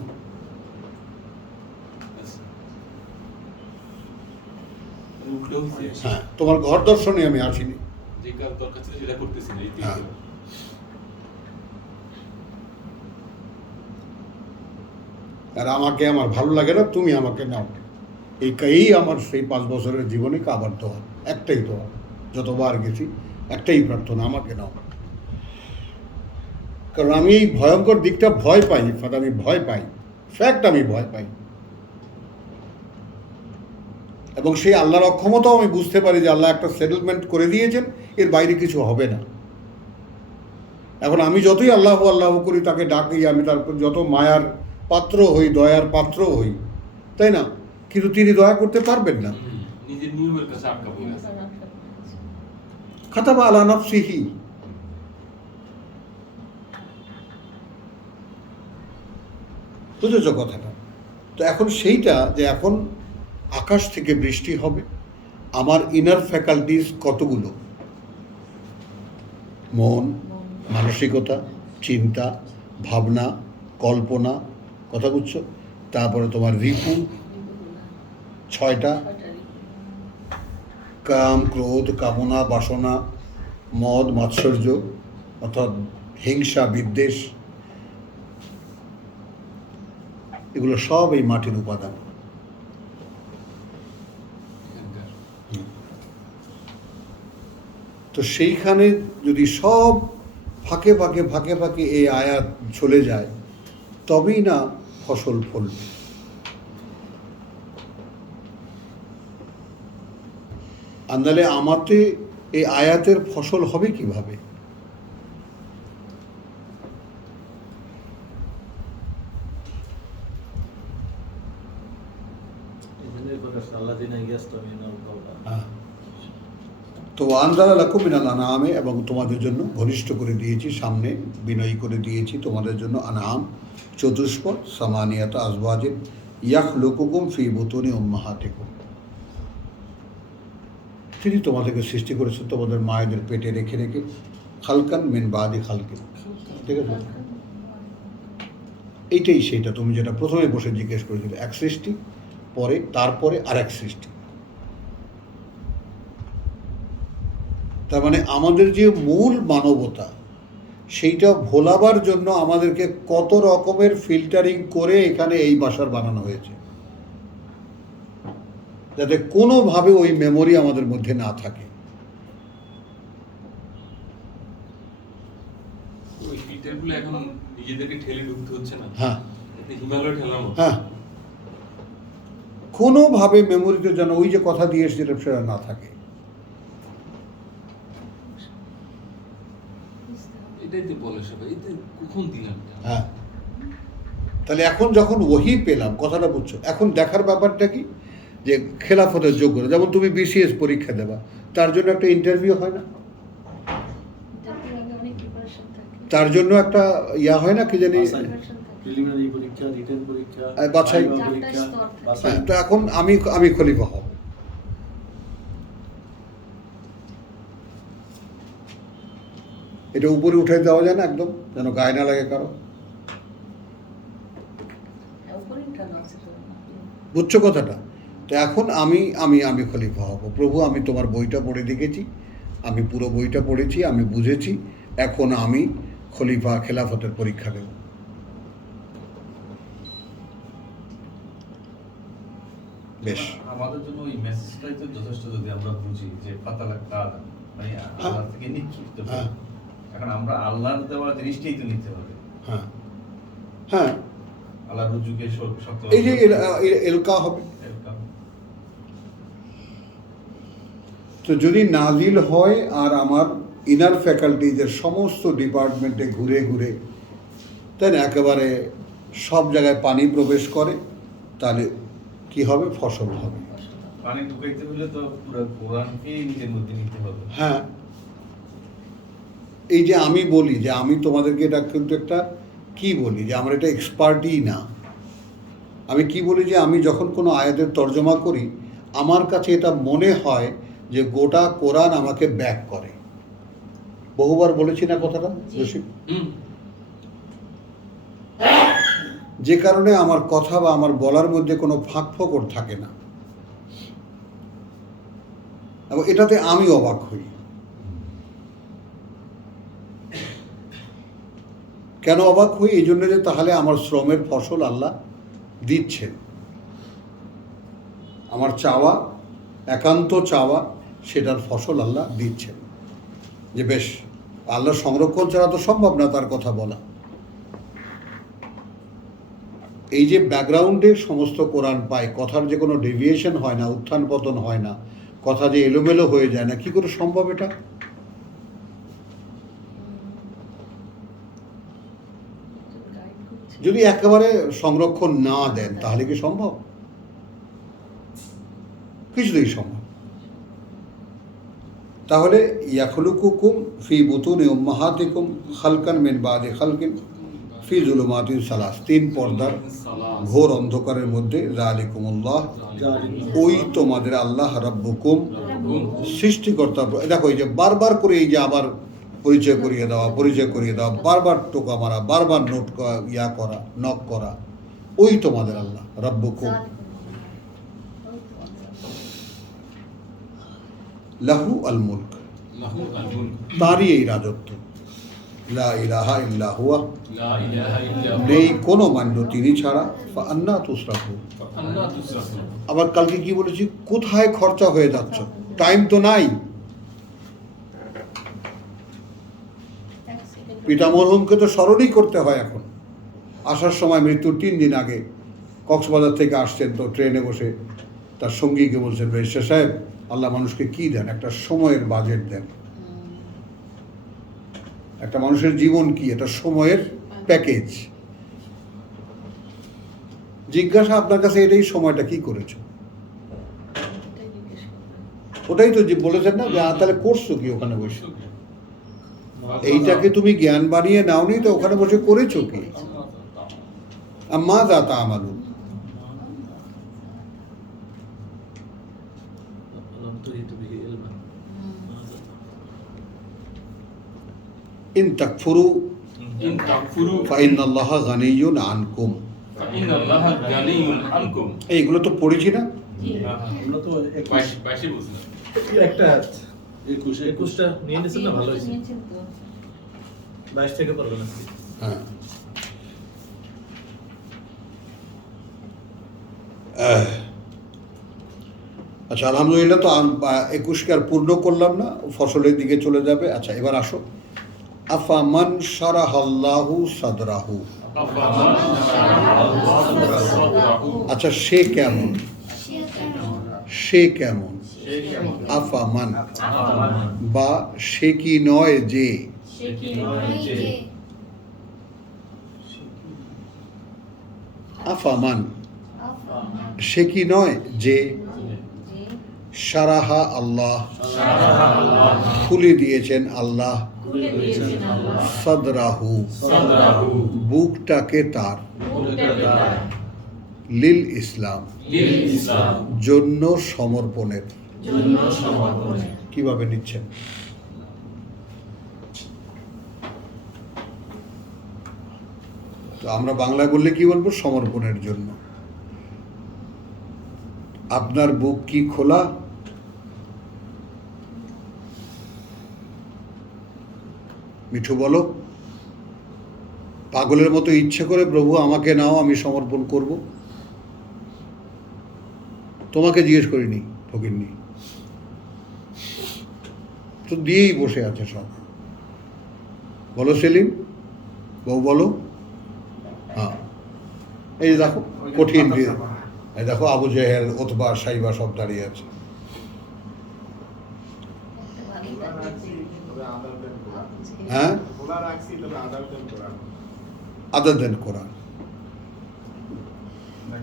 হ্যাঁ, তোমার ঘর দর্শনে আমি আসিনি। হ্যাঁ, আর আমাকে আমার ভালো লাগে না, তুমি আমাকে নাও। এই আমার সেই 5 বছরের জীবনে কাবার দোয়া, একটাই দোয়া, যতবার গেছি একটাই প্রার্থনা, আমাকে নাও। কারণ আমি এই ভয়ঙ্কর দিকটা ভয় পাই, আমি ভয় পাই, ফ্যাক্ট আমি ভয় পাই। এবং সেই আল্লাহর অক্ষমতাও আমি বুঝতে পারি যে আল্লাহ একটা সেটেলমেন্ট করে দিয়েছেন, এর বাইরে কিছু হবে না। এখন আমি যতই আল্লাহ আল্লাহ করি, তাকে ডাকি, আমি তারপর যত মায়ার পাত্র হই, দয়ার পাত্র হই, তাই না? কিন্তু তিনি দয়া করতে পারবেন না। নিজের নিয়মের কাছে আটকা পড়ে আছে। খাতাবা আলা নাফসিহি। বুঝেছ কথাটা? তো এখন সেইটা যে এখন আকাশ থেকে বৃষ্টি হবে, আমার ইনার ফ্যাকাল্টিস কতগুলো? মন, মানসিকতা, চিন্তা, ভাবনা, কল্পনা, কথা বুঝছো? তারপরে তোমার রিপু 6টা, কাম, ক্রোধ, কামনা, বাসনা, মদ, মাৎসর্য অর্থাৎ হিংসা, বিদ্বেষ, এগুলো সব এই মাটির উপাদান। তো সেইখানে যদি সব ফাঁকে ফাঁকে এই আয়াত চলে যায়, তবেই না ফসল ফলবে। আন্দালে আমাতে এই আয়াতের ফসল হবে কিভাবে? এই জন্যই প্রকাশ আল্লাযিনা ইয়াসতামিউনাল কাওলা। হ্যাঁ। তো আনজালা লাকুম মিনাল আনআমে, এবং তোমাদের জন্য ঘনিষ্ঠ করে দিয়েছি, সামনে বিনয়ী করে দিয়েছি তোমাদের জন্য আনআম চতুষ্পদ সামানিয়াত আজওয়াজিন ইয়াখলুকুকুম ফি বুতুনি উম্মাহাতিকুম। তিনি তোমাদেরকে সৃষ্টি করেছেন তোমাদের মায়েদের পেটে রেখে রেখে, খালকান মিন বাদি খালকিন। ঠিক আছে, এইটাই সেইটা তুমি যেটা প্রথমে বসে জিজ্ঞেস করেছিলে, এক সৃষ্টি, পরে তারপরে আর এক সৃষ্টি। তার মানে আমাদের যে মূল মানবতা, সেইটা ভোলাবার জন্য আমাদেরকে কত রকমের ফিল্টারিং করে এখানে এই বাসার বানানো হয়েছে, যাতে কোনোভাবে ওই মেমোরি আমাদের মধ্যে না থাকে। ওই ফিল্টারগুলো এখন নিজেদেরকে ঠেলে ঢুকতে হচ্ছে না। হ্যাঁ এতে হিমালয় ঠেলার মতো। হ্যাঁ, কোনোভাবে মেমোরিতে যেন ওই যে কথা দিয়ে এসেছিলাম সেটা না থাকে। এটাই তো বলে সবাই, এতে কখন দিলাম এটা? হ্যাঁ, তাহলে এখন যখন ওহি পেলাম, কথাটা বুঝছো, এখন দেখার ব্যাপারটা কি, যে খেলাফতের যোগ্যতা, যেমন তুমি বিসিএস পরীক্ষা দেবা, তার জন্য একটা ইন্টারভিউ হয় না, এটাতে আগে অনেক প্রিপারেশন থাকে। তার জন্য একটা ইয়া হয় না, কি জানি, Preparation থাকে। প্রিলিমিনারি পরীক্ষা, রিটেন পরীক্ষা, বাছাই। ভাইভা চারটা পরীক্ষা, স্তর থাকে। বাছাই। তো এখন আমি খলিফা হব, এটা উপরে উঠে দেওয়া যায় না একদম, যেন গায়ে না লাগে কারো, হ্যাঁ, উপরে উঠানো আছে তো। বুঝছো কথাটা? তো এখন আমি খলিফা হব। প্রভু, আমি তোমার বইটা পড়ে দেখেছি, আমি পুরো বইটা পড়েছি, আমি বুঝেছি, এখন আমি খলিফা খেলাফতের পরীক্ষা দেব। বেশ, আমাদের জন্য ওই মেসেজটাই তো যথেষ্ট, যদি আমরা বুঝি যে ফাতালাক কাদা মানে আল্লাহ থেকে নিক্ষিপ্ত। হ্যাঁ। এখন আমরা আল্লাহর দেওয়া জিনিসটাই তো নিতে হবে, হ্যাঁ হ্যাঁ, আল্লাহর রুজুকে শক্ত এই যে এলকা হবে। তো যদি নাজিল হয় আর আমার ইনার ফ্যাকাল্টিজের সমস্ত ডিপার্টমেন্টে ঘুরে ঘুরে, তাই না, একেবারে সব জায়গায় পানি প্রবেশ করে, তাহলে কি হবে? ফসল হবে। পানি ঢুকাইতে হলে তো পুরো কোরআনকেই নিজের মধ্যে নিতে হবে। হ্যাঁ, এই যে আমি বলি যে আমি তোমাদেরকে এটা কিন্তু একটা কি বলি, যে আমার এটা এক্সপার্টই না। আমি কি বলি, যে আমি যখন কোনো আয়াতের তর্জমা করি, আমার কাছে এটা মনে হয় যে গোটা কোরআন আমাকে ব্যাক করে। বহুবার বলেছি না কথাটা রশিদ? যে কারণে আমার কথা বা আমার বলার মধ্যে কোনো ফাঁক ফোকর থাকে না, এবং এটাতে আমি অবাক হই। কেন অবাক হই? এই জন্য যে তাহলে আমার শ্রমের ফসল আল্লাহ দিচ্ছেন। আমার চাওয়া, একান্ত চাওয়া, সেটার ফসল আল্লাহ দিচ্ছেন। যে বেশ, আল্লাহর সংরক্ষণ ছাড়া তো সম্ভব না তার কথা বলা। এই যে ব্যাকগ্রাউন্ডে সমস্ত কোরআন পায়, কথার যে কোনো ডেভিয়েশন হয় না, উত্থান পতন হয় না, কথা যে এলোমেলো হয়ে যায় না, কি করে সম্ভব এটা? গাইড করছে। যদি একেবারে সংরক্ষণ না দেন, তাহলে কি সম্ভব? কিছুতেই সম্ভব। তাহলে ইয়াখলুকুকুম ফি বুতুনি উম্মাহাতিকুম খালকান মিন বাদি খালকিন ফি যুলুমাতিন সালাস, 3 পর্দার ঘোর অন্ধকারের মধ্যে, যালিকুমুল্লাহ, ওই তোমাদের আল্লাহ রাব্বুকুম, সৃষ্টিকর্তা। দেখো, এই যে বারবার করে এই যে আবার পরিচয় করিয়ে দেওয়া, বারবার টোকা মারা, বারবার নোট ইয়া করা, নক করা, ওই তোমাদের আল্লাহ রাব্বুকুম, লাহু আল মুলক, লাহু আল মুলক, তারই এই রাজত্ব, লা ইলাহা ইল্লা হুয়া, লা ইলাহা ইল্লা হুয়া, নেই কোনো মান্য তিনি ছাড়া, ফাআন্না তুসরাফুন। আল্লাহ তুসরাফুন। আবার কালকে কি বলেছি, কোথায় খরচা হয়ে যাচ্ছ? টাইম তো নাই। পিতা মরহুমকে তো স্মরণই করতে হয়। এখন আসার সময় মৃত্যুর 3 দিন আগে কক্সবাজার থেকে আসছেন, তো ট্রেনে বসে তার সঙ্গীকে বলছেন, রেজিস্ট্রার সাহেব আল্লাহ মানুষকে কি দেন? একটা সময়ের বাজেট দেন। একটা মানুষের জীবন কি? একটা সময়ের প্যাকেজ। জিজ্ঞাসা আপনার কাছে এটাই, সময়টা কি করেছো? এটাই জিজ্ঞেস করবেন। ওটাই তো যে বলেছেন না যে তাহলে করছো কি ওখানে বসে? এইটাকে তুমি জ্ঞান বানিয়ে নাওনি তো ওখানে বসে করেছো কি? আম্মা দাতা আমালু, لم تحيط به علما ইন তাকফুরু ইন তাকফুরু ফাইন্নাল্লাহা গানিয়্যুন আনকুম। ফাইনাল্লাহা গানিয়্যুন আনকুম। এইগুলো তো পড়েছি না? আমরা তো 22 বলছিলাম। একটা 21টা নিয়ে নিয়েছেন না, ভালো হয়েছে। নিয়েছেন তো। 22 থেকে পড়বেন আজকে। হ্যাঁ। আচ্ছা, আলহামদুলিল্লাহ। তো 21কে আর পূর্ণ করলাম না, ফসলের দিকে চলে যাবে। আচ্ছা, এবার আসো। আফামান শারাহাল্লাহু সাদরাহু। আচ্ছা, সে কেমন? সে কেমন? আফামান, বা সে কি নয় যে। আফামান, সে কি নয় যে। সারাহা আল্লাহ, খুলে দিয়েছেন আল্লাহ। সাদরাহু, বুকটাকে তার। লিল ইসলাম, জন্য সমর্পণের। কিভাবে নিচ্ছেন? তো আমরা বাংলায় বললে কি বলবো? সমর্পণের জন্য। আপনার বুক কি খোলা? মিঠু বলো। পাগলের মতো ইচ্ছে করে প্রভু আমাকে নাও, আমি সমর্পণ করব? তোমাকে জিজ্ঞেস করিনি, ফকিরনি তো দিয়েই বসে আছে সব। বলো সেলিম, বউ বলো। হ্যাঁ, এই দেখো কঠিন দিয়ে, এই দেখো আবু জেহেল, ওতবা, সাইবা সব দাঁড়িয়ে আছে। হ্যাঁ, আদার দেন কোরআন।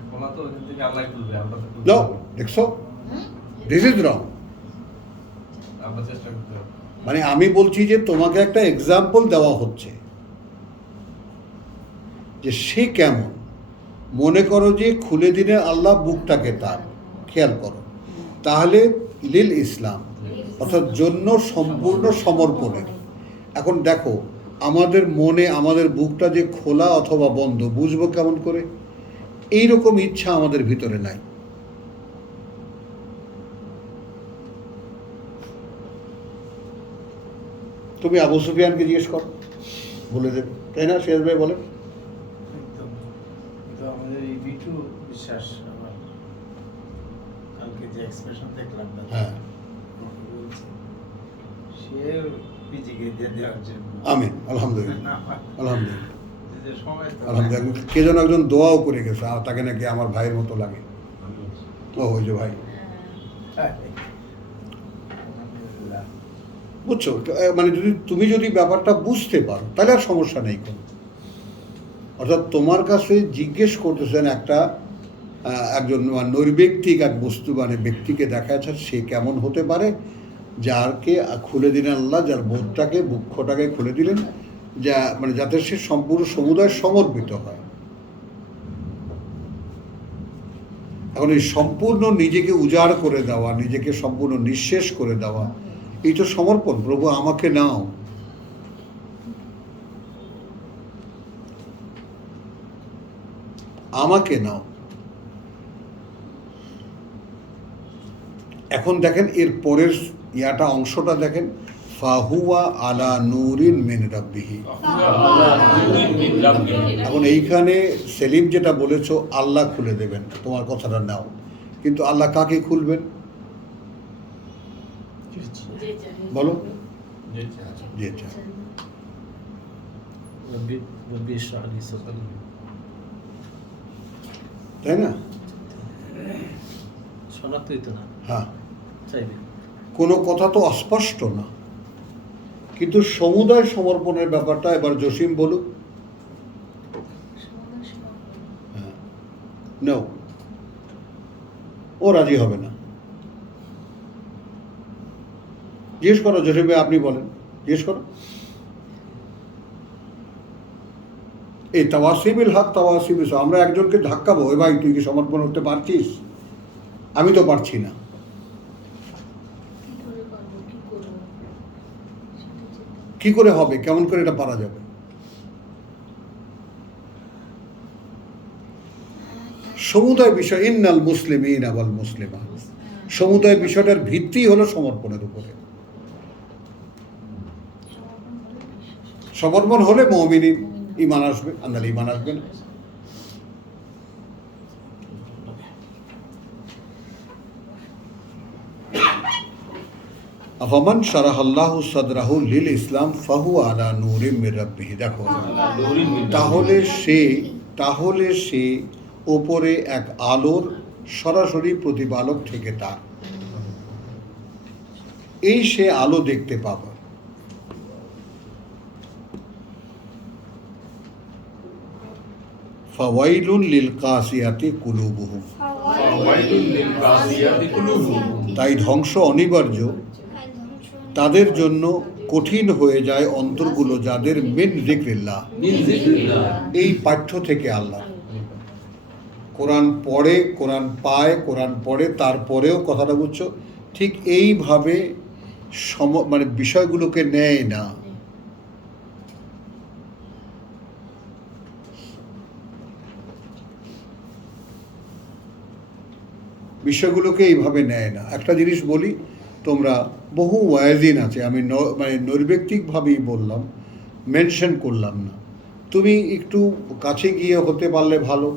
খোলা তো ওখান থেকে আল্লাহ খুলবে, আমরা তো খুলতে No, পারবো না। দেখছো, দিস ইজ রং। আমরা চেষ্টা করতে হবে। মানে আমি বলছি যে তোমাকে একটা এক্সাম্পল দেওয়া হচ্ছে যে সে কেমন। মনে করো যে খুলে দিলে আল্লাহ বুকটাকে তার, খেয়াল করো, তাহলে লিল ইসলাম, অর্থাৎ জন্য সম্পূর্ণ সমর্পণের। এখন দেখো আমাদের মনে আমাদের বুকটা যে খোলা অথবা বন্ধ বুঝবো কেমন করে? এইরকম ইচ্ছা আমাদের ভিতরে নাই। তুমি আবু সুফিয়ানকে জিজ্ঞেস করো, বলে দেবে, তাই না? শেষ ভাই বলে। একদম। তো আমাদের এই বিটু বিশ্বাস আমার কালকে যে এক্সপ্রেশন দেখলাম না, হ্যাঁ, বলছে, সে পিজিকে দিয়ে দেওয়ার জন্য আমিন, আলহামদুলিল্লাহ, আলহামদুলিল্লাহ, যে সময় তো আলহামদুলিল্লাহ। কে যেন একজন দোয়াও করে গেছে, আর তাকে নাকি আমার ভাইয়ের মতো লাগে। ও ওই যে ভাই, আলহামদুলিল্লাহ। বুঝছো? মানে তুমি যদি ব্যাপারটা বুঝতে পারো তাহলে আর সমস্যা নেই কোনো। অর্থাৎ তোমার কাছে জিজ্ঞেস করতেছেন একটা একজন নৈর্ব্যক্তিক এক বস্তু, মানে ব্যক্তিকে দেখা যাচ্ছে সে কেমন হতে পারে, যারকে খুলে দিলেন আল্লাহ, যার বোধটাকে, বক্ষটাকে খুলে দিলেন, যা মানে যাতে সে সম্পূর্ণ সমুদায় সমর্পিত হয়। এখন এই সম্পূর্ণ নিজেকে উজাড় করে দেওয়া, নিজেকে সম্পূর্ণ নিঃশেষ করে দেওয়া, এই তো সমর্পণ। প্রভু আমাকে নাও। আমাকে নাও। এখন দেখেন এর পরের ইয়াটা, অংশটা দেখেন, ফাহুয়া আলা নূরিন মিন রাব্বিহি। এখন এইখানে সেলিম যেটা বলেছো, আল্লাহ খুলে দেবেন, তোমার কথাটা নাও, কিন্তু আল্লাহ কাকে খুলবেন বলো? যে চায়। ربي اشرح لي صدري তাই না? শনাক্তই তো না। হ্যাঁ, চাইবে। কোনো কথা তো অস্পষ্ট না, কিন্তু সমুদায় সমর্পণের ব্যাপারটা এবার জসিম বলুক। হ্যাঁ, নাও, ও রাজি হবে না। জিজ্ঞেস করো জসিম ভাই, আপনি বলেন, জিজ্ঞেস করো। এই তাওয়াসিবিল হক তাওয়াসিবিল, আমরা একজনকে ধাক্কাবো, এ ভাই তুই কি সমর্পণ করতে পারছিস? আমি তো পারছি না। কি করে পারবো, কি করবো, সেটা চিন্তা। কি করে হবে, কেমন করে এটা পারা যাবে? সমুদায় বিষয়, ইন্নাল মুসলিমিন ওয়াল মুসলিমাত, সমুদায় বিষয়টার ভিত্তি হলো সমর্পণের উপরে। সমর্পণ হলে মুমিনিন ঈমান আসবে, আর নাহলে ঈমান আসবে না। আফামান শারাহাল্লাহু সাদরাহু লিল ইসলাম ফাহুয়া আলা নূরিম মির রাব্বিহি। দেখো, তাহলে সে ওপরে এক আলোর সরাসরি প্রতিপালক থেকে তার, এই সে আলো দেখতে পাবে। ফাওয়াইলুন লিল কাসিয়াতি কুলুবুহুম, তাই ধ্বংস অনিবার্য তাদের জন্য, কঠিন হয়ে যায় অন্তরগুলো যাদের মিন যিকরিল্লাহ, এই পাঠ্য থেকে আল্লাহ। কোরআন পড়ে, কোরআন পায়, কোরআন পড়ে, তারপরেও কথাটা বুঝছো, ঠিক এইভাবে মানে বিষয়গুলোকে নেয় না। বিষয়গুলোকে এইভাবে নেয় না। একটা জিনিস বলি, তোমরা বহু ওয়াজিন আছে, আমি মানে নৈর্ব্যক্তিকভাবেই বললাম, মেনশন করলাম না। তুমি একটু কাছে গিয়ে হতে পারলে ভালো,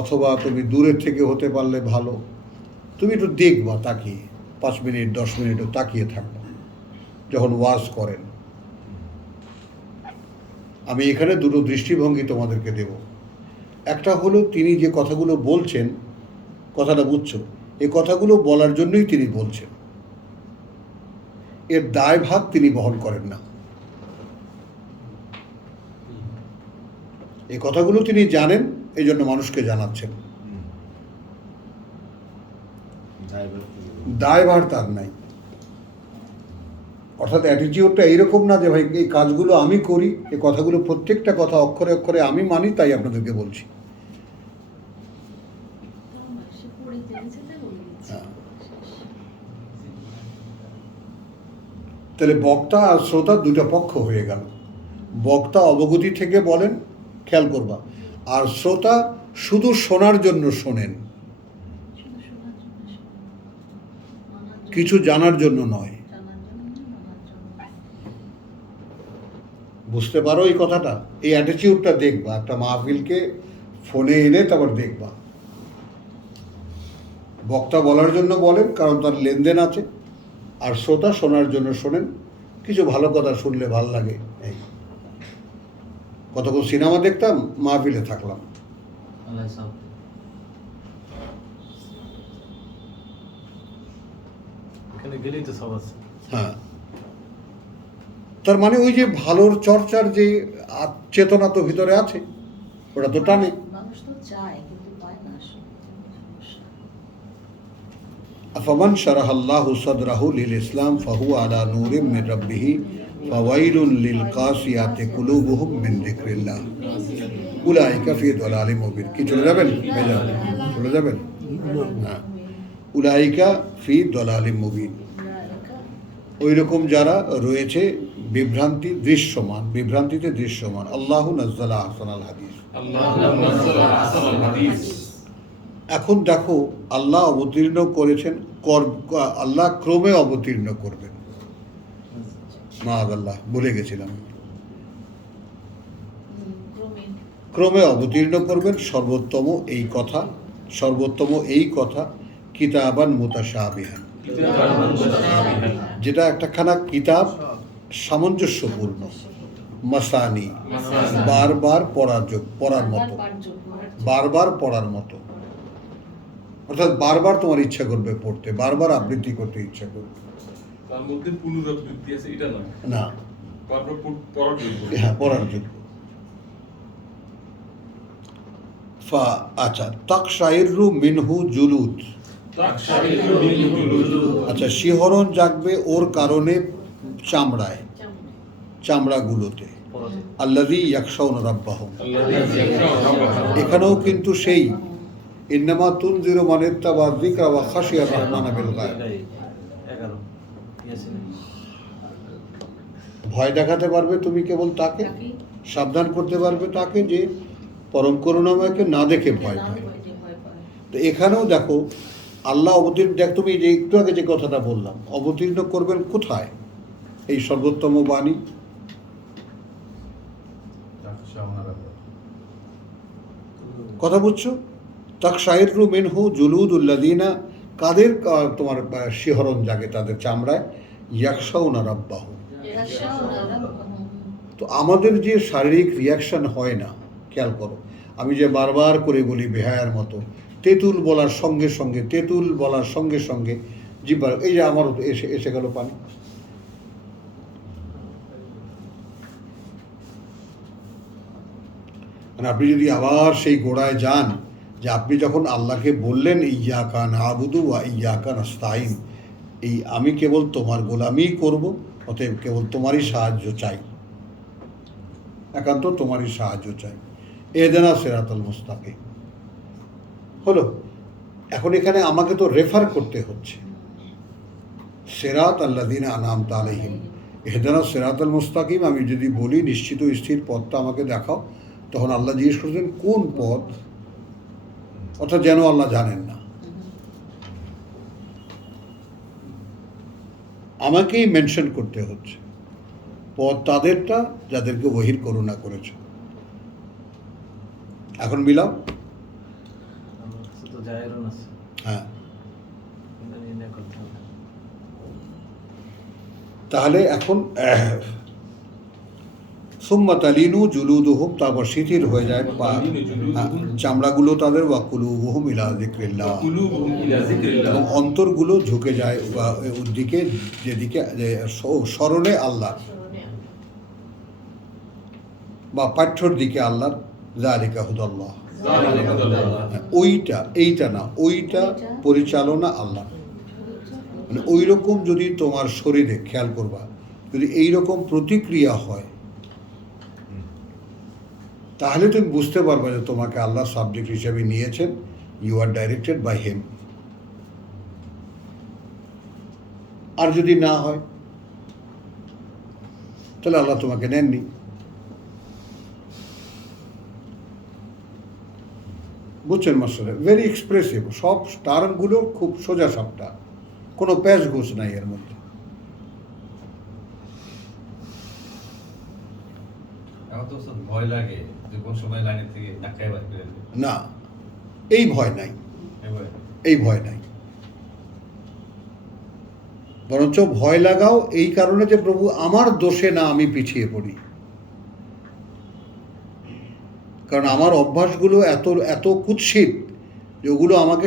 অথবা তুমি দূরের থেকে হতে পারলে ভালো। তুমি একটু দেখবা, তাকিয়ে 5 মিনিট 10 মিনিটও তাকিয়ে থাকবা যখন ওয়াজ করেন। আমি এখানে দুটো দৃষ্টিভঙ্গি তোমাদেরকে দেব। একটা হলো, তিনি যে কথাগুলো বলছেন, কথাটা বুঝছো, এই কথাগুলো বলার জন্যই তিনি বলছেন, এর দায়ভার তিনি বহন করেন না। এই কথাগুলো তিনি জানেন, এই জন্য মানুষকে জানাচ্ছেন, দায়ভার তার নাই। অর্থাৎ অ্যাটিটিউডটা এইরকম না যে ভাই এই কাজগুলো আমি করি, এই কথাগুলো প্রত্যেকটা কথা অক্ষরে অক্ষরে আমি মানি, তাই আপনাদেরকে বলছি। সে পড়ে জেনেছে তাই বলে দিচ্ছে। হ্যাঁ। তাহলে বক্তা আর শ্রোতা দুটো পক্ষ হয়ে গেল। বক্তা অবগতি থেকে বলেন, খেয়াল করবা, আর শ্রোতা শুধু শোনার জন্য শোনেন, শুধু শোনার জন্য শোনে, মানার জন্য, কিছু জানার জন্য নয়। জানার জন্য নয়, মানার জন্য। বুঝতে পারো এই কথাটা? এই অ্যাটিটিউডটা দেখবা, একটা মাহফিলকে ফোনে এনে তারপর দেখবা। বক্তা বলার জন্য বলেন, কারণ তার লেনদেন আছে, আর শ্রোতা শোনার জন্য শোনেন, কিছু ভালো কথা শুনলে ভালো লাগে। এই কতক্ষণ সিনেমা দেখতাম, মাহফিলে থাকলাম। এখানে গেলেই তো সব আছে। হ্যাঁ, তার মানে ওই যে ভালোর চর্চার যে চেতনা তো ভিতরে আছে, ওটা তো টানে। মানুষ তো চায় কিন্তু পায় না, সমস্যা। আফামান শারাহাল্লাহু সাদরাহু লিল ইসলাম ফাহুয়া আলা নূরিম মির রাব্বিহি ফাওয়াইলুন লিল কাসিয়াতি কুলুবুহুম মিন যিকরিল্লাহ উলাইকা ফি দালালিম মুবিন। কি চলে যাবেন? বেজা চলে যাবেন? হ্যাঁ, উলাইকা ফি দালালিম মুবিন, ওই রকম যারা রয়েছে বিভ্রান্তি দৃশ্যমান, বিভ্রান্তিতে দৃশ্যমান। আল্লাহু নাজ্জালা আহসানাল হাদিস। এখন দেখো, আল্লাহ অবতীর্ণ করেছেন, আল্লাহ ক্রমে অবতীর্ণ করবেন। মাআযাল্লাহ, ভুলে গেছিলাম। ক্রমে অবতীর্ণ করবেন সর্বোত্তম এই কথা কিতাবান মুতাশাবিহান, যেটা একটাখানা কিতাব সামঞ্জস্যপূর্ণ, মাসানি, বারবার পড়ার মতো, বারবার পড়ার মতো। অর্থাৎ বারবার তোমার ইচ্ছা করবে পড়তে, বারবার আবৃত্তি করতে ইচ্ছা করবে। তার মধ্যে পুনরাবৃত্তি আছে এটা নয়, না, বারবার পড়ার যোগ্য। হ্যাঁ, পড়ার যোগ্য। আচ্ছা, তাকশাইরু মিনহু জুলুদ, আচ্ছা, শিহরণ জাগবে ওর কারণে চামড়ায়, চামড়াগুলোতে। আল্লাযী ইয়াখশাউনা রাব্বাহুম, এখানেও কিন্তু সেই ইন্নামা তুনজিরু মান ইত্তাবা যিকরা ওয়া খাশিয়া রাহমানা বিল গায়ব, 11 ইয়াসিন। ভয় দেখাতে পারবে তুমি কেবল তাকে, তাকেই সাবধান করতে পারবে তাকে যে পরম করুণাময়কে না দেখে ভয় না পায়। হয় যে ভয় পায়। তো এখানেও দেখো আল্লাহ অবতীর্ণ, দেখ তুমি যে একটু আগে যে কথাটা বললাম, অবতীর্ণ করবেন কোথায়? এই সর্বোত্তম বাণী। কথা বুঝছো? তাকশাইরু মিনহু জুলুদুল্লাযীনা, কাদের তোমার শিহরণ জাগে তাদের চামড়ায়, ইয়াখশাউনা রাব্বাহুম। ইয়াখশাউনা রাব্বাহুম। তো আমাদের যে শারীরিক রিয়াকশন হয় না, খেয়াল করো, আমি যে বারবার করে বলি বেহায়ার মতো, তেঁতুল বলার সঙ্গে সঙ্গে, তেঁতুল বলার সঙ্গে সঙ্গে জিব্বার, এই যে আমারও তো এসে এসে গেল পানি। মানে আপনি যদি আবার সেই গোড়ায় যান, যে আপনি যখন আল্লাহকে বললেন ইয়াকা নাবুদু ওয়া ইয়াকা নাস্তাইন, এই আমি কেবল তোমার গোলামিই করব, অতএব কেবল তোমারই সাহায্য চাই, একান্ত তোমারই সাহায্য চাই। ইহদিনা সিরাতাল মুস্তাকিম হলো। এখন এখানে আমাকে তো রেফার করতে হচ্ছে, সিরাত আল্লাযীনা আনআমতা আলাইহিম, ইহদিনা সিরাতাল মুস্তাকিম। আমি যদি বলি নিশ্চিত স্থির পথটা আমাকে দেখাও, তখন আল্লাহ জিজ্ঞেস করছেন কোন পথ, অর্থাৎ যেন আল্লাহ জানেন না, আমাকেই মেনশন করতে হচ্ছে পথ তাদেরটা যাদেরকে ওহীর করুণা করেছে। এখন মিলাও। আমার কাছে তো জায়রন আছে, হ্যাঁ, কিন্তু নির্ণয় করতে হবে। তাহলে এখন সুম্মা তালিনু জুলুদুহুম, তারপর শিথিল হয়ে যায় চামড়াগুলো তাদের, ওয়া কুলুবুহুম ইলা যিকরিল্লাহ, কুলুবুহুম ইলা যিকরিল্লাহ, এবং অন্তরগুলো ঝুঁকে যায় বা ওর দিকে, যেদিকে স্মরণে আল্লাহ বা পাঠ্যর দিকে আল্লাহর, যালিকা হুদাল্লাহ, যালিকা হুদাল্লাহ। ওইটা, এইটা না, ওইটা পরিচালনা আল্লাহ। মানে ওই রকম যদি তোমার শরীরে, খেয়াল করবা, যদি এই রকম প্রতিক্রিয়া হয়, তাহলে তুমি বুঝতে পারবে যে তোমাকে আল্লাহ সাবজেক্ট হিসেবে নিয়েছেন, ইউ আর ডাইরেক্টেড বাই হেম। আর যদি না হয়, তাহলে আল্লাহ তোমাকে নেননি। বুঝছেন মাস্টার? ভেরি এক্সপ্রেসিভ, সব টার্মগুলো খুব সোজা সাপটা, কোনো প্যাচ গোছ নাই এর মধ্যে। আমার তো ভয় লাগে যে কোন সময় লাইনের থেকে ধাক্কায় বাদ করে দেবে। না, এই ভয় নাই, এবার এই ভয় নাই। বরঞ্চ ভয় লাগাও এই কারণে যে প্রভু আমার দোষে না আমি পিছিয়ে পড়ি, কারণ আমার অভ্যাসগুলো এত এত কুৎসিত যে ওগুলো আমাকে